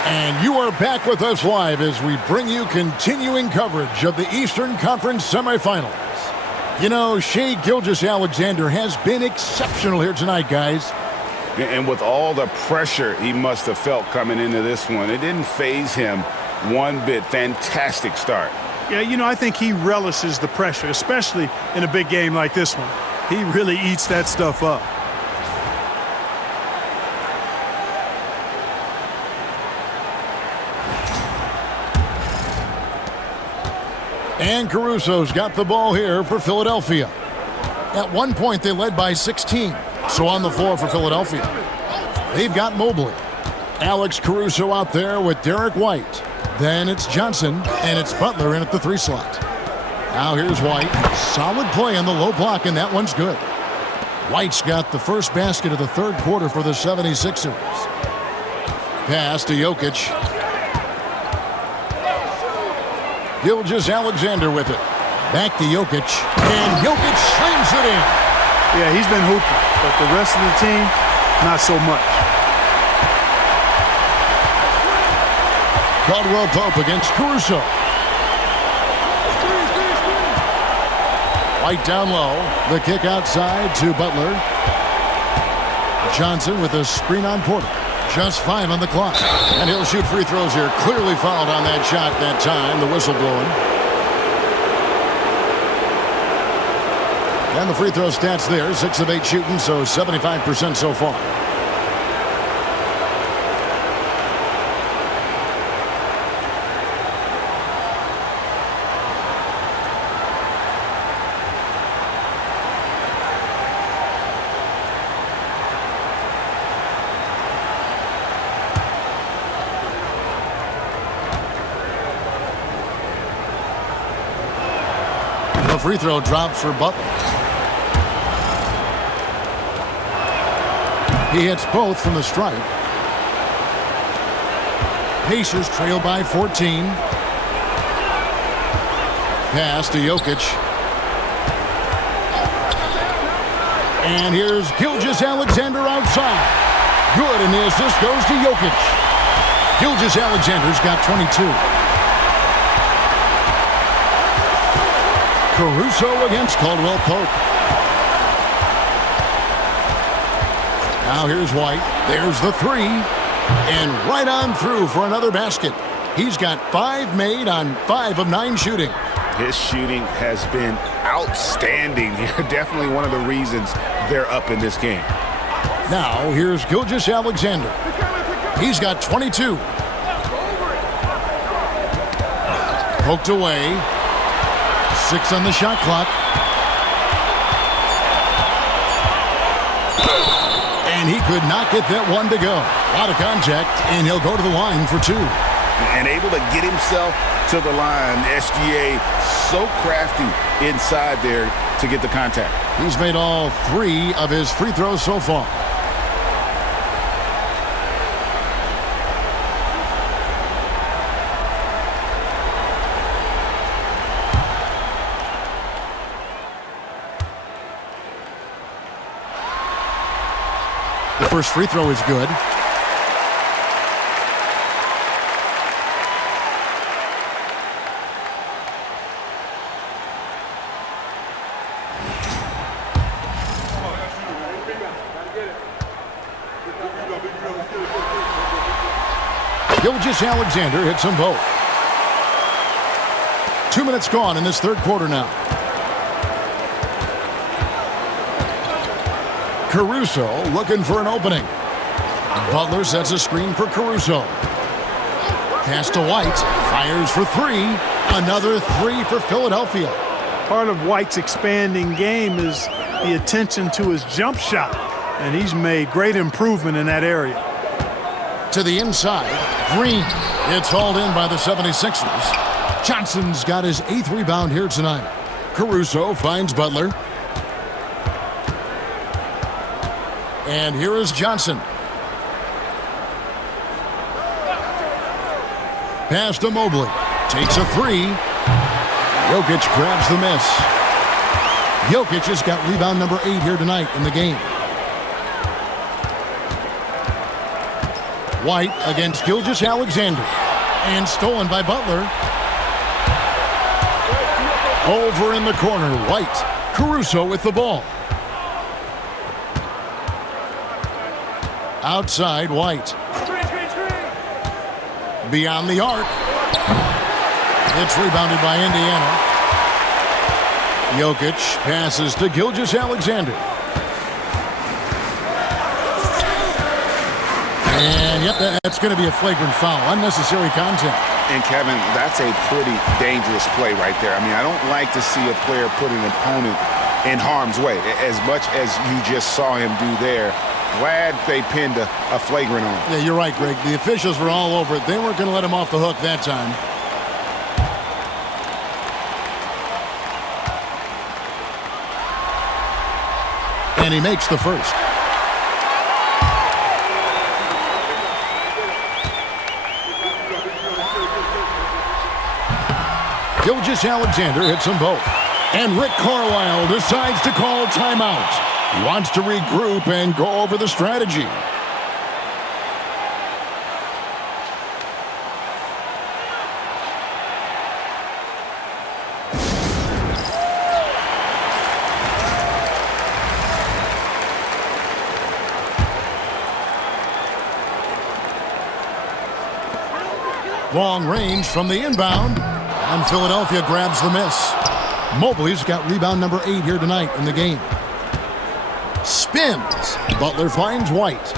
And you are back with us live as we bring you continuing coverage of the Eastern Conference semifinals. You know, Shai Gilgeous-Alexander has been exceptional here tonight, guys. And with all the pressure he must have felt coming into this one, it didn't faze him one bit. Fantastic start. Yeah, you know, I think he relishes the pressure, especially in a big game like this one. He really eats that stuff up. And Caruso's got the ball here for Philadelphia. At one point, they led by 16. So on the floor for Philadelphia, they've got Mobley. Alex Caruso out there with Derek White. Then it's Johnson, and it's Butler in at the 3 slot. Now here's White. Solid play on the low block, and that one's good. White's got the first basket of the third quarter for the 76ers. Pass to Jokic. Gilgeous-Alexander with it. Back to Jokic. And Jokic slams it in. Yeah, he's been hooping, but the rest of the team, not so much. Caldwell Pope against Caruso. White down low. The kick outside to Butler. Johnson with a screen on Porter. Just 5 on the clock. And he'll shoot free throws here. Clearly fouled on that shot that time. The whistle blowing. And the free throw stats there, 6 of 8 shooting, so 75% so far. The free throw drops for Butler. He hits both from the stripe. Pacers trail by 14. Pass to Jokic. And here's Gilgeous-Alexander outside. Good, and the assist goes to Jokic. Gilgeous-Alexander's got 22. Caruso against Caldwell Pope. Now here's White. There's the three. And right on through for another basket. He's got 5 made on 5 of 9 shooting. His shooting has been outstanding. Definitely one of the reasons they're up in this game. Now here's Gilgeous-Alexander. He's got 22. Poked away. 6 on the shot clock. And he could not get that one to go. A lot of contact, and he'll go to the line for 2. And able to get himself to the line. SGA so crafty inside there to get the contact. He's made all 3 of his free throws so far. The first free throw is good. Gilgeous-Alexander hits them both. 2 minutes gone in this third quarter now. Caruso looking for an opening. Butler sets a screen for Caruso. Pass to White. Fires for 3. Another 3 for Philadelphia. Part of White's expanding game is the attention to his jump shot, and he's made great improvement in that area. To the inside, Green. It's hauled in by the 76ers. Johnson's got his 8th rebound here tonight. Caruso finds Butler. And here is Johnson. Pass to Mobley. Takes a 3. Jokic grabs the miss. Jokic has got rebound number 8 here tonight in the game. White against Gilgeous-Alexander. And stolen by Butler. Over in the corner, White. Caruso with the ball. Outside, White. Beyond the arc. It's rebounded by Indiana. Jokic passes to Gilgeous-Alexander. And yep, that's going to be a flagrant foul. Unnecessary contact. And Kevin, that's a pretty dangerous play right there. I mean, I don't like to see a player put an opponent in harm's way, as much as you just saw him do there. Glad they pinned a flagrant on him. Yeah, you're right, Greg. The officials were all over it. They weren't going to let him off the hook that time. And he makes the first. Gilgeous-Alexander hits them both. And Rick Carlisle decides to call timeout. He wants to regroup and go over the strategy. Long range from the inbound. And Philadelphia grabs the miss. Mobley's got rebound number 8 here tonight in the game. Spins. Butler finds White.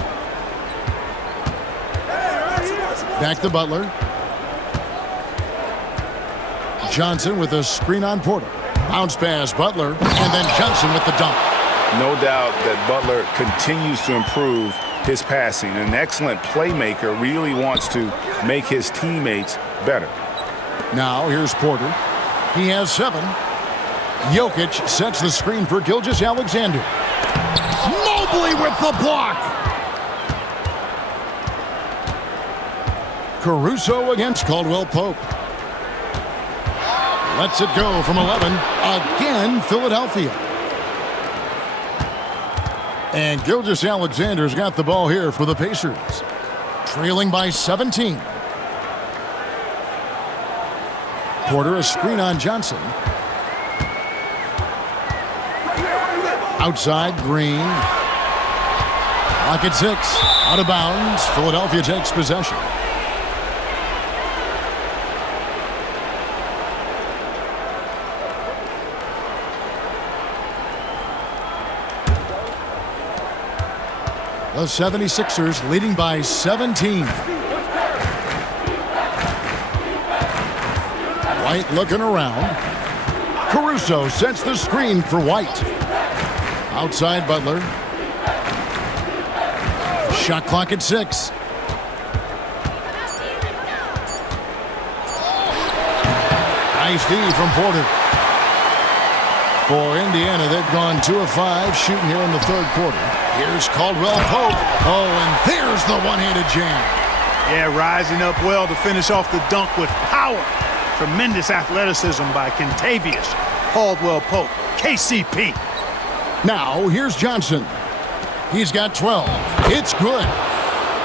Back to Butler. Johnson with a screen on Porter. Bounce pass, Butler, and then Johnson with the dunk. No doubt that Butler continues to improve his passing. An excellent playmaker, really wants to make his teammates better. Now here's Porter. He has 7. Jokic sets the screen for Gilgeous-Alexander. Mobley with the block. Caruso against Caldwell Pope. Lets it go from 11. Again, Philadelphia. And Gilgeous-Alexander's got the ball here for the Pacers. Trailing by 17. Porter, a screen on Johnson. Outside, Green. Clock at 6. Out of bounds. Philadelphia takes possession. The 76ers leading by 17. White looking around. Caruso sets the screen for White. Outside Butler. Shot clock at 6. Nice D from Porter. For Indiana, they've gone 2 of 5 shooting here in the third quarter. Here's Caldwell Pope. Oh, and there's the one-handed jam. Yeah, rising up well to finish off the dunk with power. Tremendous athleticism by Kentavious Caldwell Pope, KCP. Now, here's Johnson. He's got 12. It's good.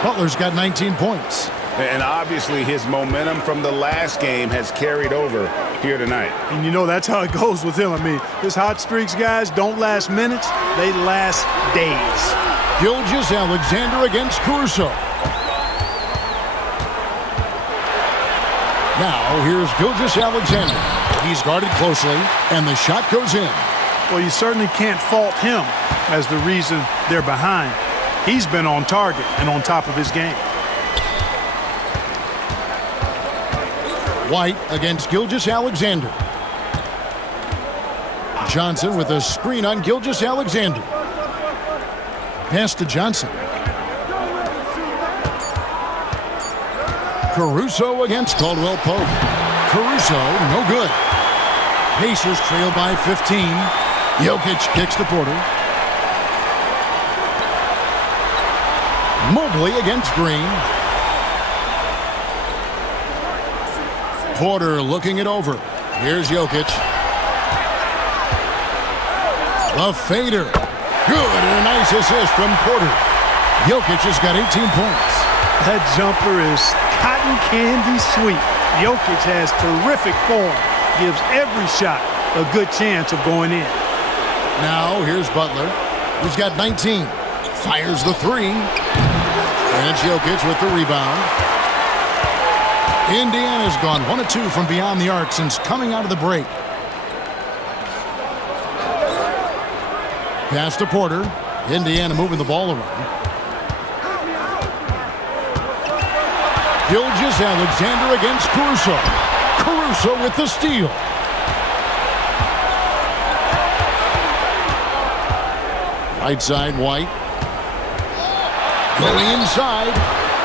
Butler's got 19 points. And obviously his momentum from the last game has carried over here tonight. And you know, that's how it goes with him. I mean, his hot streaks, guys, don't last minutes. They last days. Gilgeous-Alexander against Caruso. Now, here's Gilgeous-Alexander. He's guarded closely, and the shot goes in. Well, you certainly can't fault him as the reason they're behind. He's been on target and on top of his game. White against Gilgeous-Alexander. Johnson with a screen on Gilgeous-Alexander. Pass to Johnson. Caruso against Caldwell Pope. Caruso, no good. Pacers trail by 15. Jokic kicks to Porter. Mobley against Green. Porter looking it over. Here's Jokic. The fader. Good, and a nice assist from Porter. Jokic has got 18 points. That jumper is cotton candy sweet. Jokic has terrific form. Gives every shot a good chance of going in. Now, here's Butler, who's got 19. Fires the 3. And it's Jokic with the rebound. Indiana's gone 1 of 2 from beyond the arc since coming out of the break. Pass to Porter. Indiana moving the ball around. Gilgeous-Alexander against Caruso. Caruso with the steal. Right side, White. Going inside.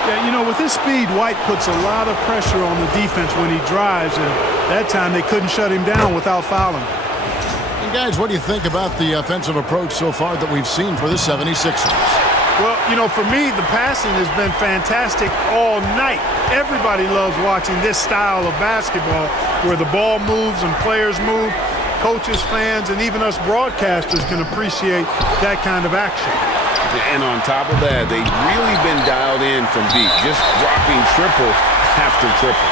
Yeah, you know, with his speed, White puts a lot of pressure on the defense when he drives, and that time they couldn't shut him down without fouling. And guys, what do you think about the offensive approach so far that we've seen for the 76ers? Well, you know, for me, the passing has been fantastic all night. Everybody loves watching this style of basketball where the ball moves and players move. Coaches, fans, and even us broadcasters can appreciate that kind of action. And on top of that, they've really been dialed in from deep, just dropping triple after triple.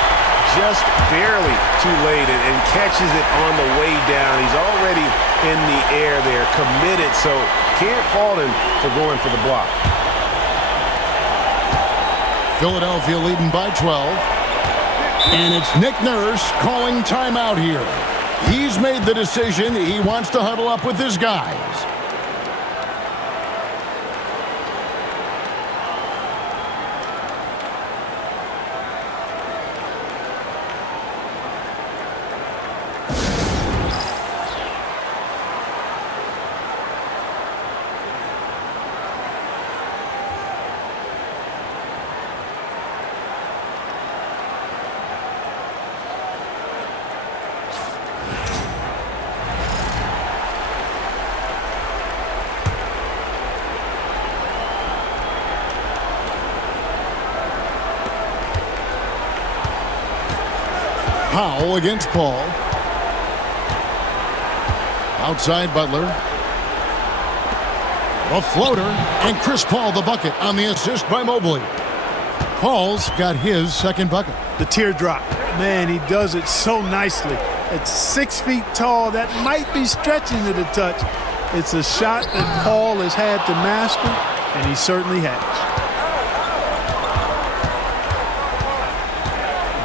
Just barely too late and catches it on the way down. He's already in the air there, committed, so can't fault him for going for the block. Philadelphia leading by 12. And it's Nick Nurse calling timeout here. He's made the decision. He wants to huddle up with his guys. Powell against Paul. Outside Butler. A floater, and Chris Paul the bucket on the assist by Mobley. Paul's got his second bucket. The teardrop. Man, he does it so nicely. At 6 feet tall, that might be stretching it a touch. It's a shot that Paul has had to master, and he certainly has.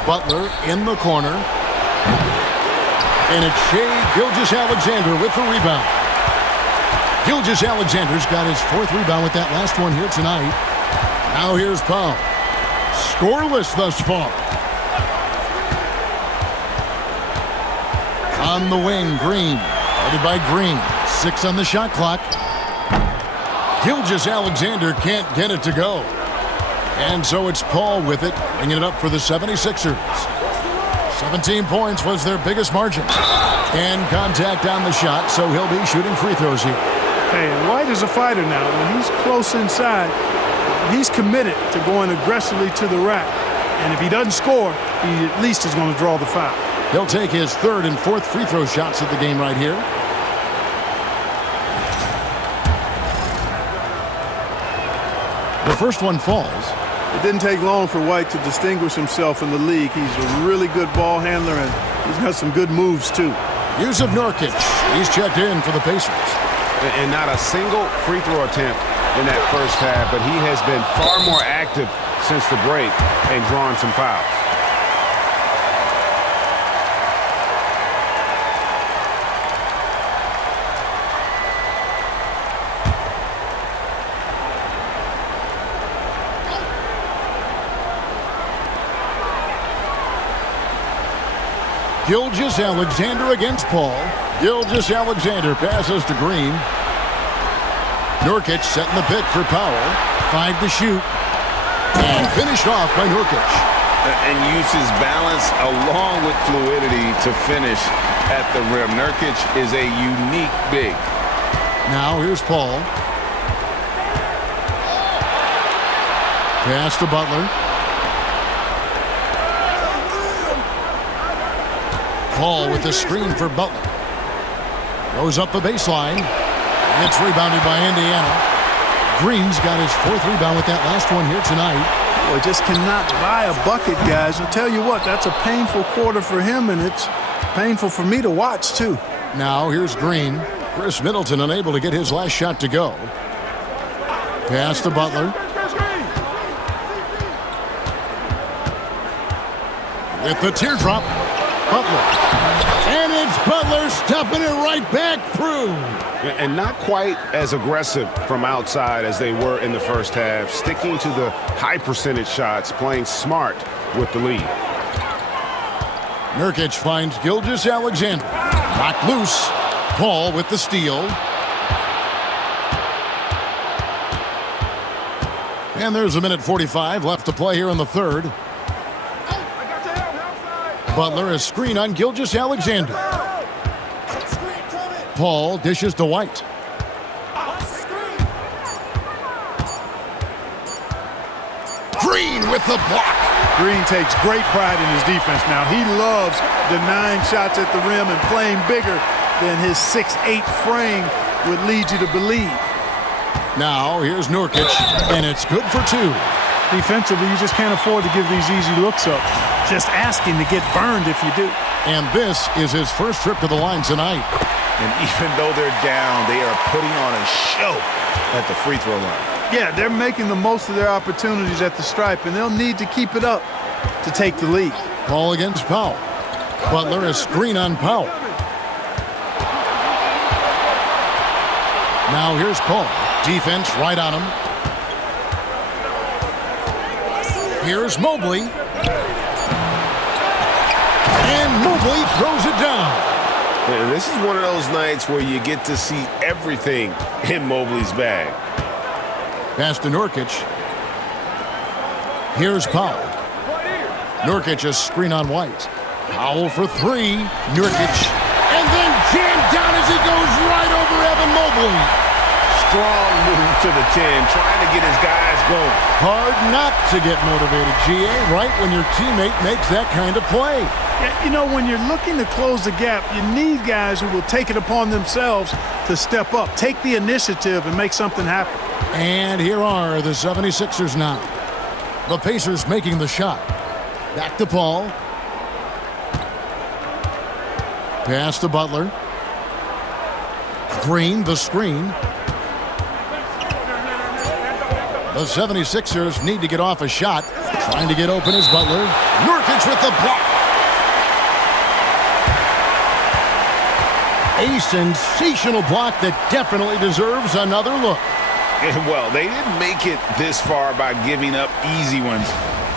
Butler in the corner. And it's Shai Gilgeous-Alexander with the rebound. Gilgeous-Alexander's got his fourth rebound with that last one here tonight. Now here's Powell. Scoreless thus far. On the wing, Green. Guarded by Green. 6 on the shot clock. Gilgeous-Alexander can't get it to go. And so it's Paul with it, bringing it up for the 76ers. 17 points was their biggest margin. And contact on the shot, so he'll be shooting free throws here. Hey, and White is a fighter now. When he's close inside, he's committed to going aggressively to the rack. And if he doesn't score, he at least is going to draw the foul. He'll take his third and fourth free throw shots of the game right here. The first one falls. It didn't take long for White to distinguish himself in the league. He's a really good ball handler, and he's got some good moves, too. Yusuf Nurkic. He's checked in for the Pacers. And not a single free throw attempt in that first half, but he has been far more active since the break and drawing some fouls. Gilgeous-Alexander against Paul. Gilgeous-Alexander passes to Green. Nurkic setting the pick for Powell. 5 to shoot. And finished off by Nurkic. And uses balance along with fluidity to finish at the rim. Nurkic is a unique big. Now here's Paul. Pass to Butler. Paul with the screen for Butler. Goes up the baseline. It's rebounded by Indiana. Green's got his fourth rebound with that last one here tonight. Boy, just cannot buy a bucket, guys. I'll tell you what, that's a painful quarter for him, and it's painful for me to watch, too. Now here's Green. Chris Middleton unable to get his last shot to go. Pass to Butler. With the teardrop, Butler. And it's Butler stuffing it right back through. And not quite as aggressive from outside as they were in the first half, sticking to the high percentage shots, playing smart with the lead. Nurkic finds Gilgeous-Alexander. Knocked loose. Paul with the steal. And there's 1:45 left to play here in the third. Butler a screen on Gilgeous-Alexander. Paul dishes to White. Green with the block. Green takes great pride in his defense now. He loves denying shots at the rim and playing bigger than his 6'8" frame would lead you to believe. Now here's Nurkic, and it's good for 2. Defensively, you just can't afford to give these easy looks up. Just asking to get burned if you do. And this is his first trip to the line tonight. And even though they're down, they are putting on a show at the free throw line. Yeah, they're making the most of their opportunities at the stripe, and they'll need to keep it up to take the lead. Paul against Powell. Butler a screen on Powell. Now here's Paul. Defense right on him. Here's Mobley. And Mobley throws it down. Yeah, this is one of those nights where you get to see everything in Mobley's bag. Pass to Nurkic. Here's Powell. Nurkic a screen on White. Powell for three. Nurkic. And then jammed down as he goes right over Evan Mobley. Strong move to the 10, trying to get his guys going. Hard not to get motivated, GA, right when your teammate makes that kind of play. Yeah, you know, when you're looking to close the gap, you need guys who will take it upon themselves to step up, take the initiative, and make something happen. And here are the 76ers now. The Pacers making the shot. Back to Paul. Pass to Butler. Green, the screen. The 76ers need to get off a shot. Trying to get open is Butler. Nurkic with the block. A sensational block that definitely deserves another look. Well, they didn't make it this far by giving up easy ones,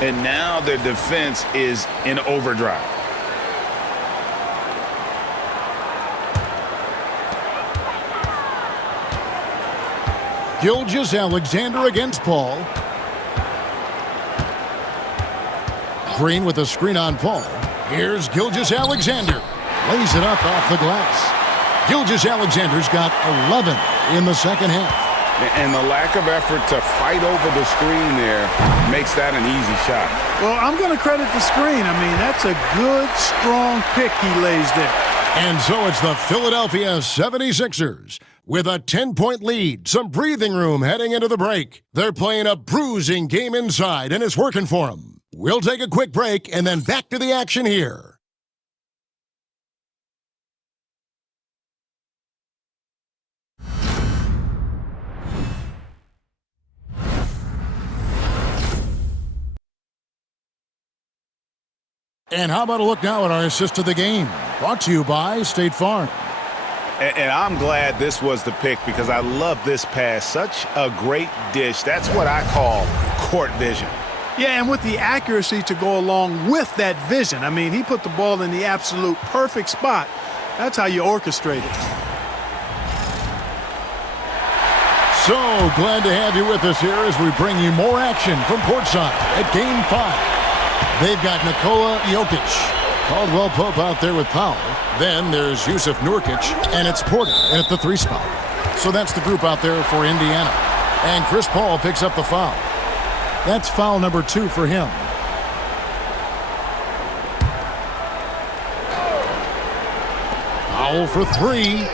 and now their defense is in overdrive. Gilgeous-Alexander against Paul. Green with a screen on Paul. Here's Gilgeous-Alexander. Lays it up off the glass. Gilgeous-Alexander's got 11 in the second half. And the lack of effort to fight over the screen there makes that an easy shot. Well, I'm going to credit the screen. I mean, that's a good, strong pick he lays there. And so it's the Philadelphia 76ers with a 10-point lead, some breathing room heading into the break. They're playing a bruising game inside, and it's working for them. We'll take a quick break and then back to the action here. And how about a look now at our assist of the game? Brought to you by State Farm. And I'm glad this was the pick because I love this pass. Such a great dish. That's what I call court vision. Yeah, and with the accuracy to go along with that vision. I mean, he put the ball in the absolute perfect spot. That's how you orchestrate it. So glad to have you with us here as we bring you more action from courtside at Game 5. They've got Nikola Jokic. Caldwell Pope out there with Powell. Then there's Yusuf Nurkic, and it's Porter in at the 3 spot. So that's the group out there for Indiana. And Chris Paul picks up the foul. That's foul number 2 for him. Powell for 3.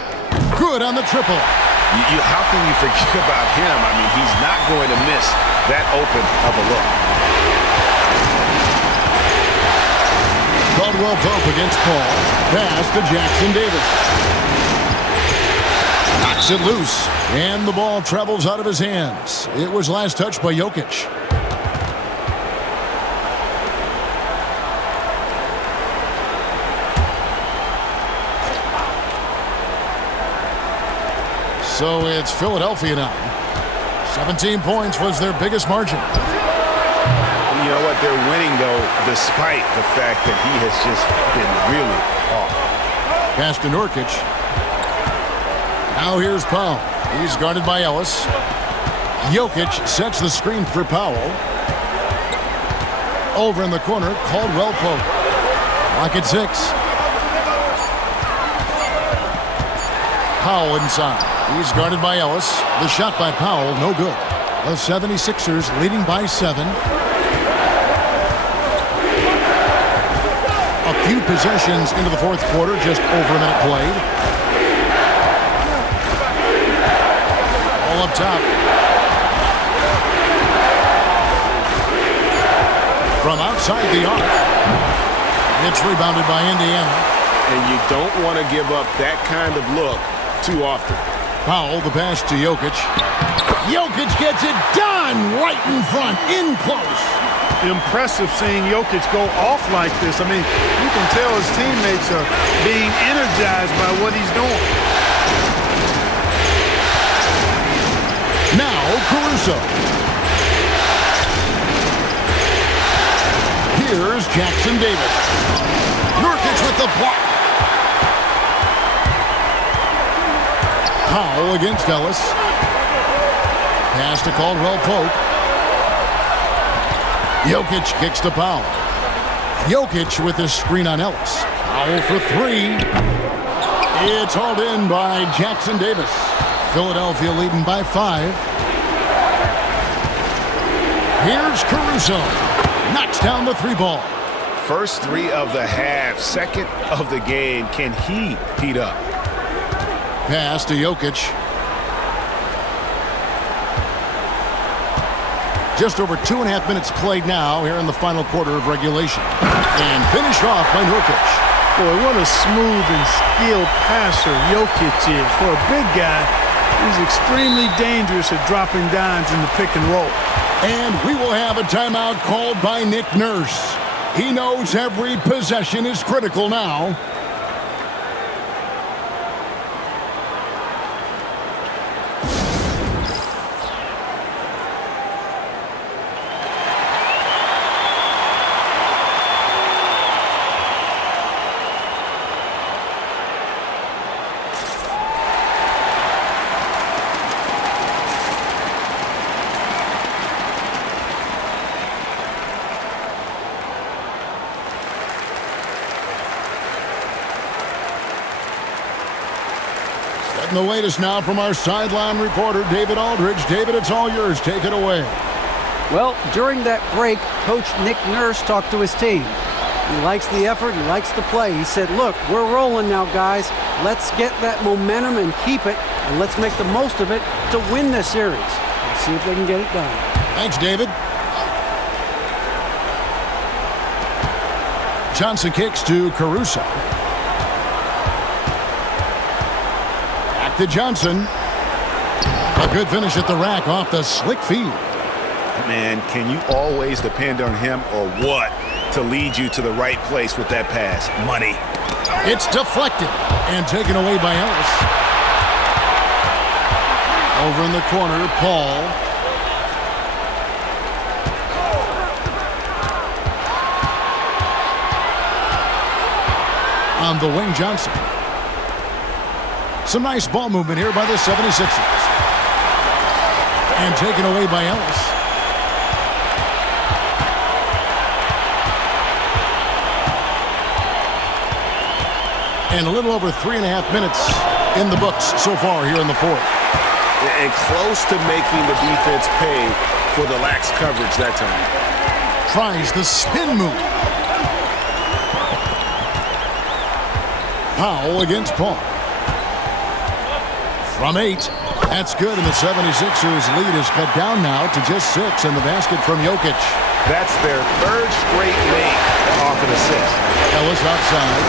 Good on the triple. How can you forget about him? I mean, he's not going to miss that open of a look. Caldwell Pope against Paul. Pass to Jackson Davis. Knocks it loose. And the ball travels out of his hands. It was last touched by Jokic. So it's Philadelphia now. 17 points was their biggest margin. You know what? They're winning, though, despite the fact that he has just been really off. Pass to Nurkic. Now here's Powell. He's guarded by Ellis. Jokic sets the screen for Powell. Over in the corner, Caldwell Pope. Lock at 6. Powell inside. He's guarded by Ellis. The shot by Powell, no good. The 76ers leading by 7. A few possessions into the fourth quarter, just over a minute played. All up top. From outside the arc. It's rebounded by Indiana. And you don't want to give up that kind of look too often. Powell, the pass to Jokic. Jokic gets it done right in front, in close. Impressive seeing Jokic go off like this. I mean, you can tell his teammates are being energized by what he's doing. Now Caruso. Here's Jackson Davis. Nurkic with the block. Powell against Ellis. Pass to Caldwell Pope. Jokic kicks to Powell. Jokic with his screen on Ellis. Powell for three. It's hauled in by Jackson Davis. Philadelphia leading by 5. Here's Caruso. Knocks down the 3 ball. First 3 of the half, second of the game. Can he heat up? Pass to Jokic. Just over 2.5 minutes played now here in the final quarter of regulation. And finished off by Nurkic. Boy, what a smooth and skilled passer Jokic is. For a big guy, he's extremely dangerous at dropping dimes in the pick and roll. And we will have a timeout called by Nick Nurse. He knows every possession is critical now. The latest now from our sideline reporter, David Aldridge. David, it's all yours. Take it away. Well, during that break, Coach Nick Nurse talked to his team. He likes the effort. He likes the play. He said, look, we're rolling now, guys. Let's get that momentum and keep it, and let's make the most of it to win this series. Let's see if they can get it done. Thanks, David. Johnson kicks to Caruso. To Johnson. A good finish at the rack off the slick feed. Man, can you always depend on him or what to lead you to the right place with that pass? Money. It's deflected and taken away by Ellis. Over in the corner, Paul. On the wing, Johnson. Some nice ball movement here by the 76ers. And taken away by Ellis. And a little over 3.5 minutes in the books so far here in the fourth. And close to making the defense pay for the lax coverage that time. Tries the spin move. Powell against Paul. From 8. That's good, and the 76ers lead is cut down now to just 6, and the basket from Jokic. That's their 3rd straight make off an assist. Ellis outside.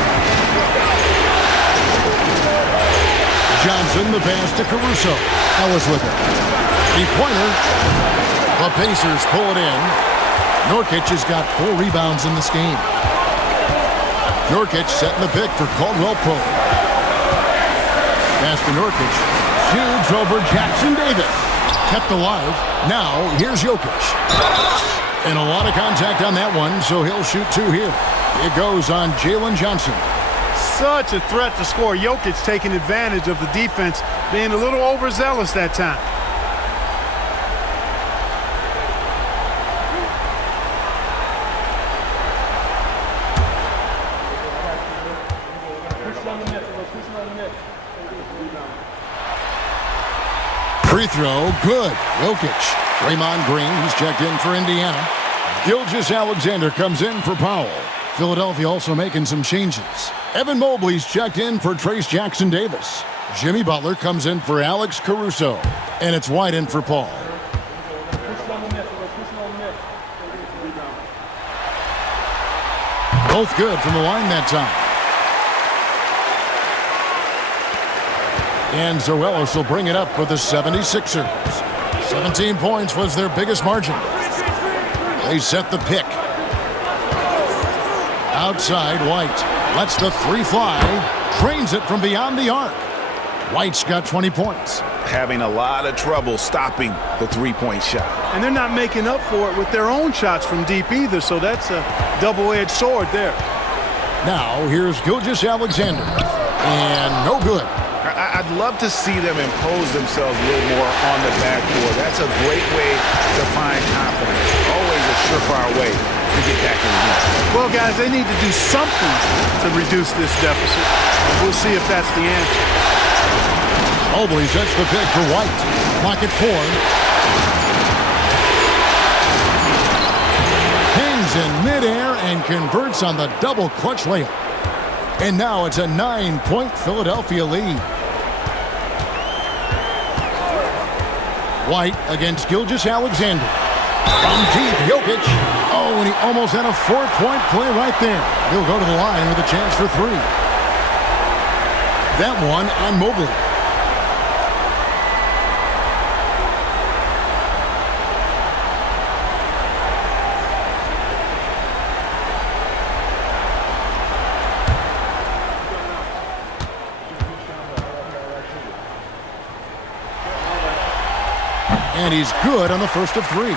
Johnson, the pass to Caruso. Ellis with it. Three-pointer. The Pacers pull it in. Nurkic has got 4 rebounds in this game. Nurkic setting the pick for Caldwell Pope. Pass to Nurkic. Shoots over Jackson Davis. Kept alive. Now, here's Jokic. And a lot of contact on that one, so he'll shoot 2 here. It goes on Jalen Johnson. Such a threat to score. Jokic taking advantage of the defense, being a little overzealous that time. Free throw, good. Jokic. Draymond Green, he's checked in for Indiana. Gilgeous-Alexander comes in for Powell. Philadelphia also making some changes. Evan Mobley's checked in for Trace Jackson Davis. Jimmy Butler comes in for Alex Caruso. And it's White in for Paul. Both good from the line that time. And Zoelos will bring it up for the 76ers. 17 points was their biggest margin. They set the pick. Outside, White lets the 3 fly. Trains it from beyond the arc. White's got 20 points. Having a lot of trouble stopping the three-point shot. And they're not making up for it with their own shots from deep either, so that's a double-edged sword there. Now, here's Gilgeous-Alexander. And no good. I'd love to see them impose themselves a little more on the backboard. That's a great way to find confidence. Always a surefire way to get back in the game. Well, guys, they need to do something to reduce this deficit. We'll see if that's the answer. Mobley sets the pick for White. Clock at 4. Hangs in midair and converts on the double clutch layup. And now it's a 9-point Philadelphia lead. White against Gilgeous-Alexander. From deep, Jokic. Oh, and he almost had a 4-point play right there. He'll go to the line with a chance for 3. That one on Mobley. And he's good on the first of 3.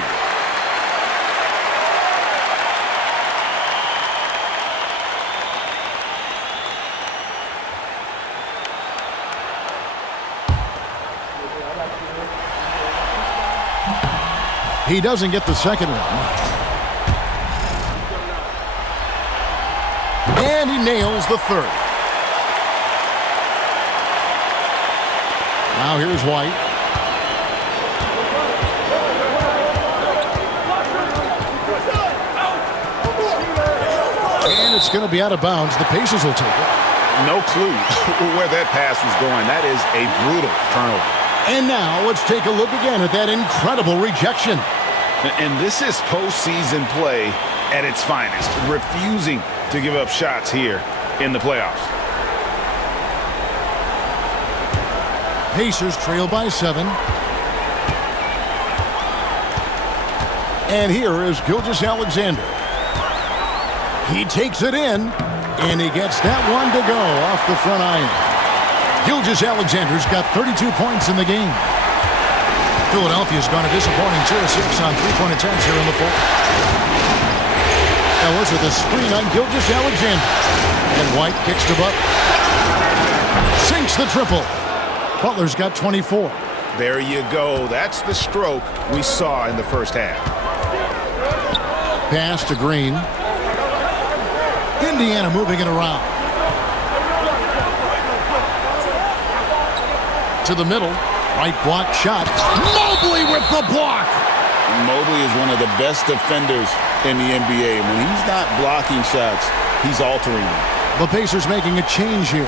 He doesn't get the second one. And he nails the third. Now here's White. And it's going to be out of bounds. The Pacers will take it. No clue where that pass was going. That is a brutal turnover. And now let's take a look again at that incredible rejection. And this is postseason play at its finest. Refusing to give up shots here in the playoffs. Pacers trail by 7. And here is Gilgeous-Alexander. He takes it in, and he gets that one to go off the front iron. Gilgeous-Alexander's got 32 points in the game. Philadelphia's gone a disappointing 2-6 on three-point attempts here in the fourth. That was with a screen on Gilgeous-Alexander. And White kicks to Butler. Sinks the triple. Butler's got 24. There you go. That's the stroke we saw in the first half. Pass to Green. Indiana moving it around. To the middle. Right block shot. Mobley with the block. Mobley is one of the best defenders in the NBA. When he's not blocking shots, he's altering them. The Pacers making a change here.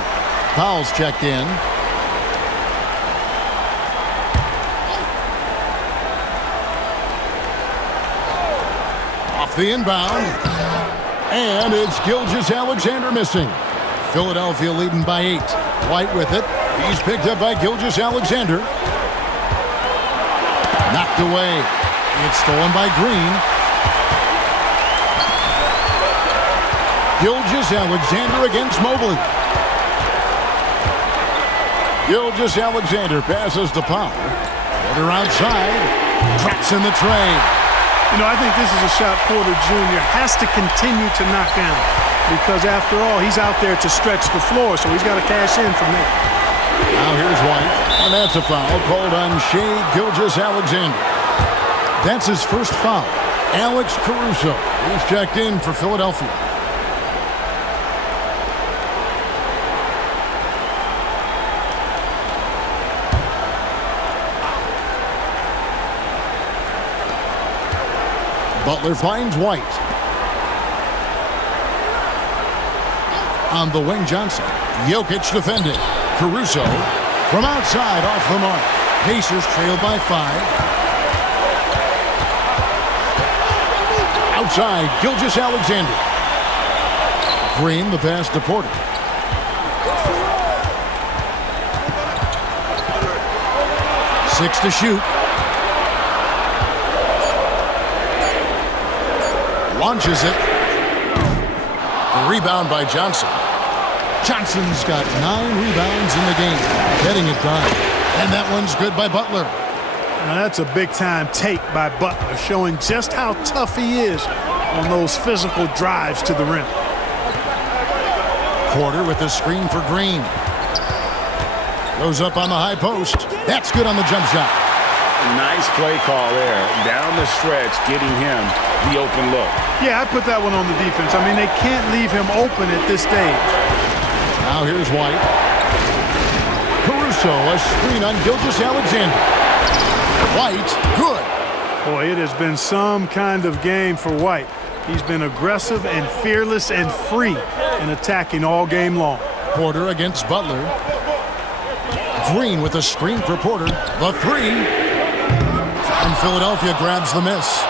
Fouls checked in. Off the inbound. And it's Gilgeous-Alexander missing. Philadelphia leading by 8. White with it. He's picked up by Gilgeous-Alexander. Knocked away. It's stolen by Green. Gilgeous-Alexander against Mobley. Gilgeous-Alexander passes to Powell. Porter outside. Traps in the tray. You know, I think this is a shot Porter Jr. has to continue to knock down because, after all, he's out there to stretch the floor, so he's got to cash in from there. Now here's White, and that's a foul called on Shai Gilgeous-Alexander. That's his first foul. Alex Caruso, he's checked in for Philadelphia. Butler finds White. On the wing, Johnson. Jokic defending. Caruso from outside off the mark. Pacers trail by 5. Outside, Gilgeous-Alexander. Green, the pass to Porter. Six to shoot. Launches it. A rebound by Johnson. Johnson's got 9 rebounds in the game, getting it done. And that one's good by Butler. Now that's a big-time take by Butler, showing just how tough he is on those physical drives to the rim. Porter with the screen for Green. Goes up on the high post. That's good on the jump shot. Nice play call there. Down the stretch, getting him the open look. Yeah, I put that one on the defense. I mean, they can't leave him open at this stage. Now here's White. Caruso, a screen on Gilgeous-Alexander. White, good. Boy, it has been some kind of game for White. He's been aggressive and fearless and free in attacking all game long. Porter against Butler. Green with a screen for Porter. The three. And Philadelphia grabs the miss.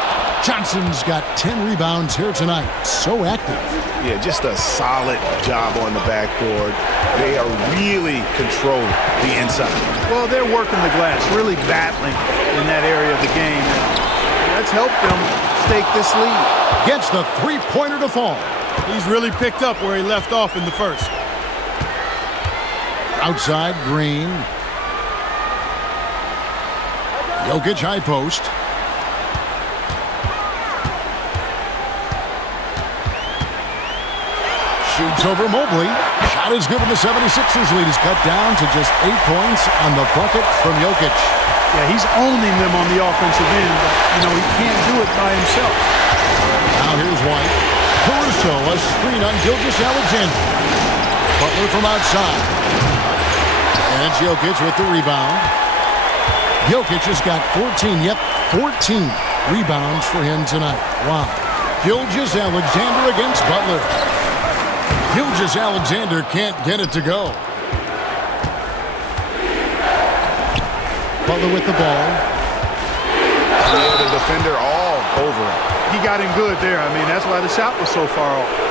Johnson's got 10 rebounds here tonight. So active. Yeah, just a solid job on the backboard. They are really controlling the inside. Well, they're working the glass, really battling in that area of the game. That's helped them stake this lead. Gets the three-pointer to fall. He's really picked up where he left off in the first. Outside, Green. Jokic high post. Shoots over Mobley. Shot is good, and the 76ers lead is cut down to just 8 points on the bucket from Jokic. Yeah, he's owning them on the offensive end, but, he can't do it by himself. Now here's White. Caruso, a screen on Gilgeous-Alexander. Butler from outside. And it's Jokic with the rebound. Jokic has got 14 rebounds for him tonight. Wow. Gilgeous-Alexander against Butler. Gilgeous-Alexander can't get it to go. Butler with the ball. Yeah, the defender all over him. He got him good there. I mean, that's why the shot was so far off.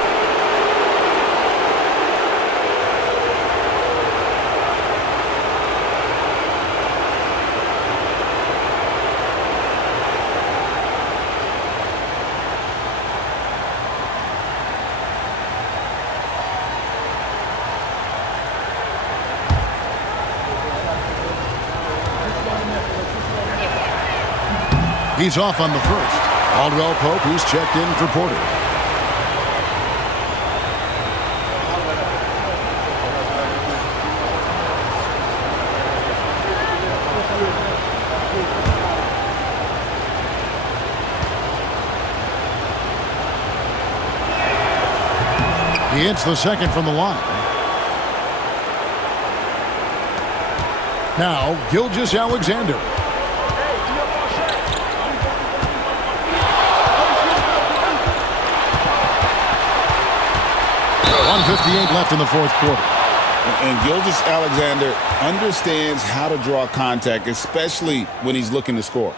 He's off on the first. Caldwell Pope, who's checked in for Porter. He hits the second from the line. Now, Gilgeous-Alexander. 1:58 left in the fourth quarter. And Gilgeous-Alexander understands how to draw contact, especially when he's looking to score.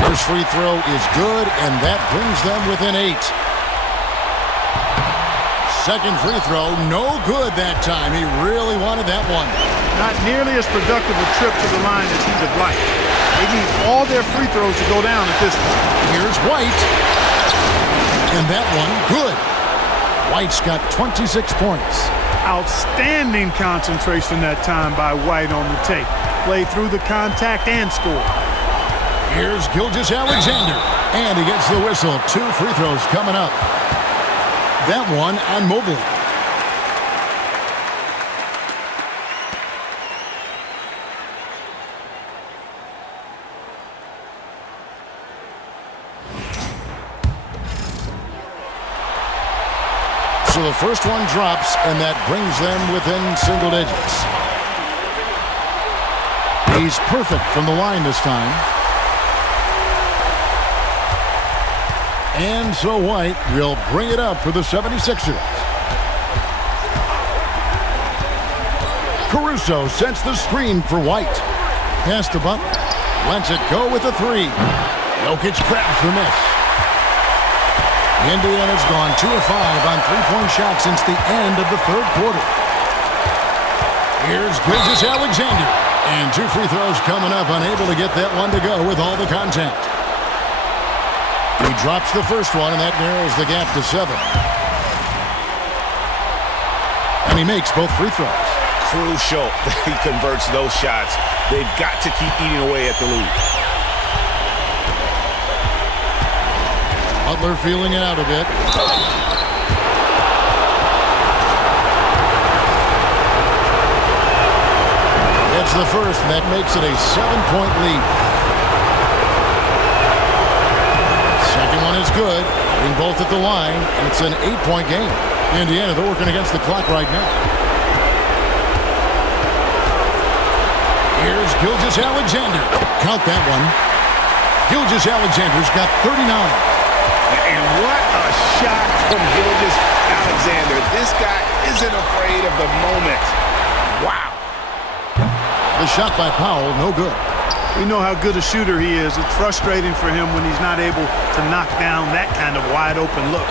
First free throw is good, and that brings them within 8. Second free throw, no good that time. He really wanted that one. Not nearly as productive a trip to the line as he'd have liked. They need all their free throws to go down at this point. Here's White. And that one, good. White's got 26 points. Outstanding concentration that time by White on the take. Played through the contact and scored. Here's Gilgeous-Alexander, and he gets the whistle. 2 free throws coming up. That one on Mobley. So the first one drops, and that brings them within single digits. He's perfect from the line this time. And so White will bring it up for the 76ers. Caruso sets the screen for White. Pass to Butler. Lets it go with a 3. Jokic grabs the miss. Indiana's gone 2 of 5 on three-point shots since the end of the third quarter. Here's Gilgeous-Alexander. And 2 free throws coming up, unable to get that one to go with all the contact. He drops the first one, and that narrows the gap to 7. And he makes both free throws. Crucial that he converts those shots. They've got to keep eating away at the lead. Butler feeling it out a bit. It's the first, and that makes it a 7-point lead. Second one is good. Hitting both at the line, and it's an 8-point game. Indiana, they're working against the clock right now. Here's Gilgeous-Alexander. Count that one. Gilgeous-Alexander's got 39. And what a shot from Gilgeous-Alexander. This guy isn't afraid of the moment. Wow. The shot by Powell, no good. We know how good a shooter he is. It's frustrating for him when he's not able to knock down that kind of wide-open look.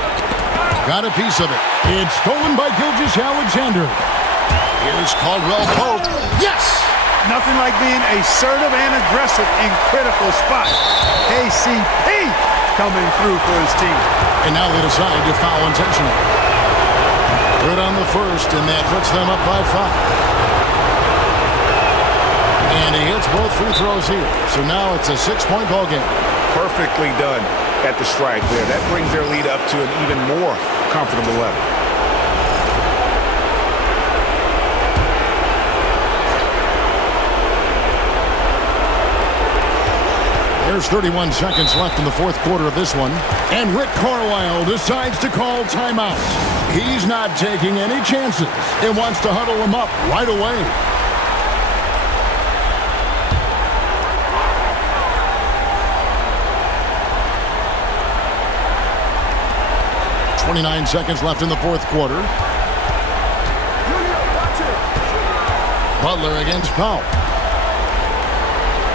Got a piece of it. It's stolen by Gilgeous-Alexander. Here's Caldwell Pope. Yes! Nothing like being assertive and aggressive in critical spots. KCP coming through for his team. And now they decide to foul intentionally. Good on the first, and that puts them up by 5. And he hits both free throws here. So now it's a 6-point ball game. Perfectly done at the stripe there. That brings their lead up to an even more comfortable level. There's 31 seconds left in the fourth quarter of this one. And Rick Carlisle decides to call timeout. He's not taking any chances and wants to huddle them up right away. .29 seconds left in the fourth quarter. Butler against Powell.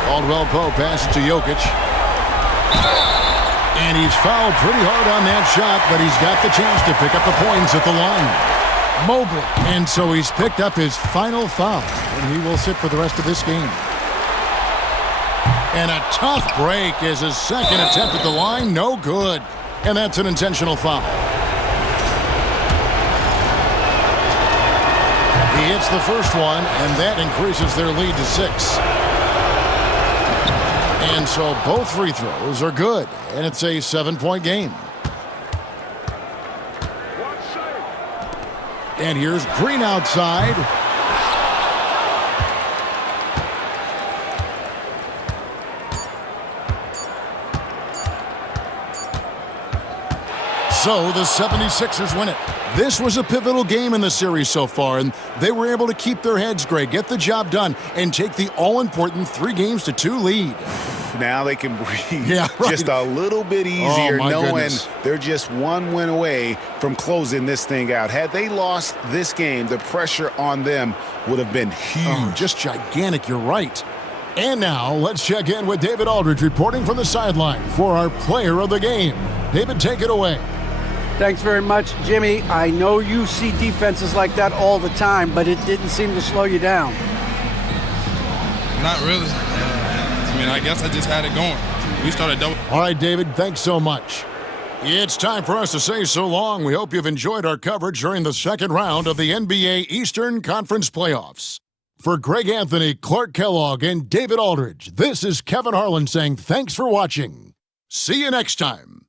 Caldwell Pope passes to Jokic. And he's fouled pretty hard on that shot, but he's got the chance to pick up the points at the line. Mobley. And so he's picked up his final foul, and he will sit for the rest of this game. And a tough break is his second attempt at the line. No good. And that's an intentional foul. He hits the first one, and that increases their lead to 6. And so both free throws are good, and it's a 7-point game. And here's Green outside. So the 76ers win it. This was a pivotal game in the series so far, and they were able to keep their heads straight, get the job done, and take the all-important 3-2 lead. Now they can breathe just a little bit easier, knowing goodness. they're just one win away from closing this thing out. Had they lost this game, the pressure on them would have been huge. Oh, just gigantic, you're right. And now, let's check in with David Aldridge reporting from the sideline for our player of the game. David, take it away. Thanks very much, Jimmy. I know you see defenses like that all the time, but it didn't seem to slow you down. Not really. I guess I just had it going. We started double. All right, David, thanks so much. It's time for us to say so long. We hope you've enjoyed our coverage during the second round of the NBA Eastern Conference Playoffs. For Greg Anthony, Clark Kellogg, and David Aldridge, this is Kevin Harlan saying thanks for watching. See you next time.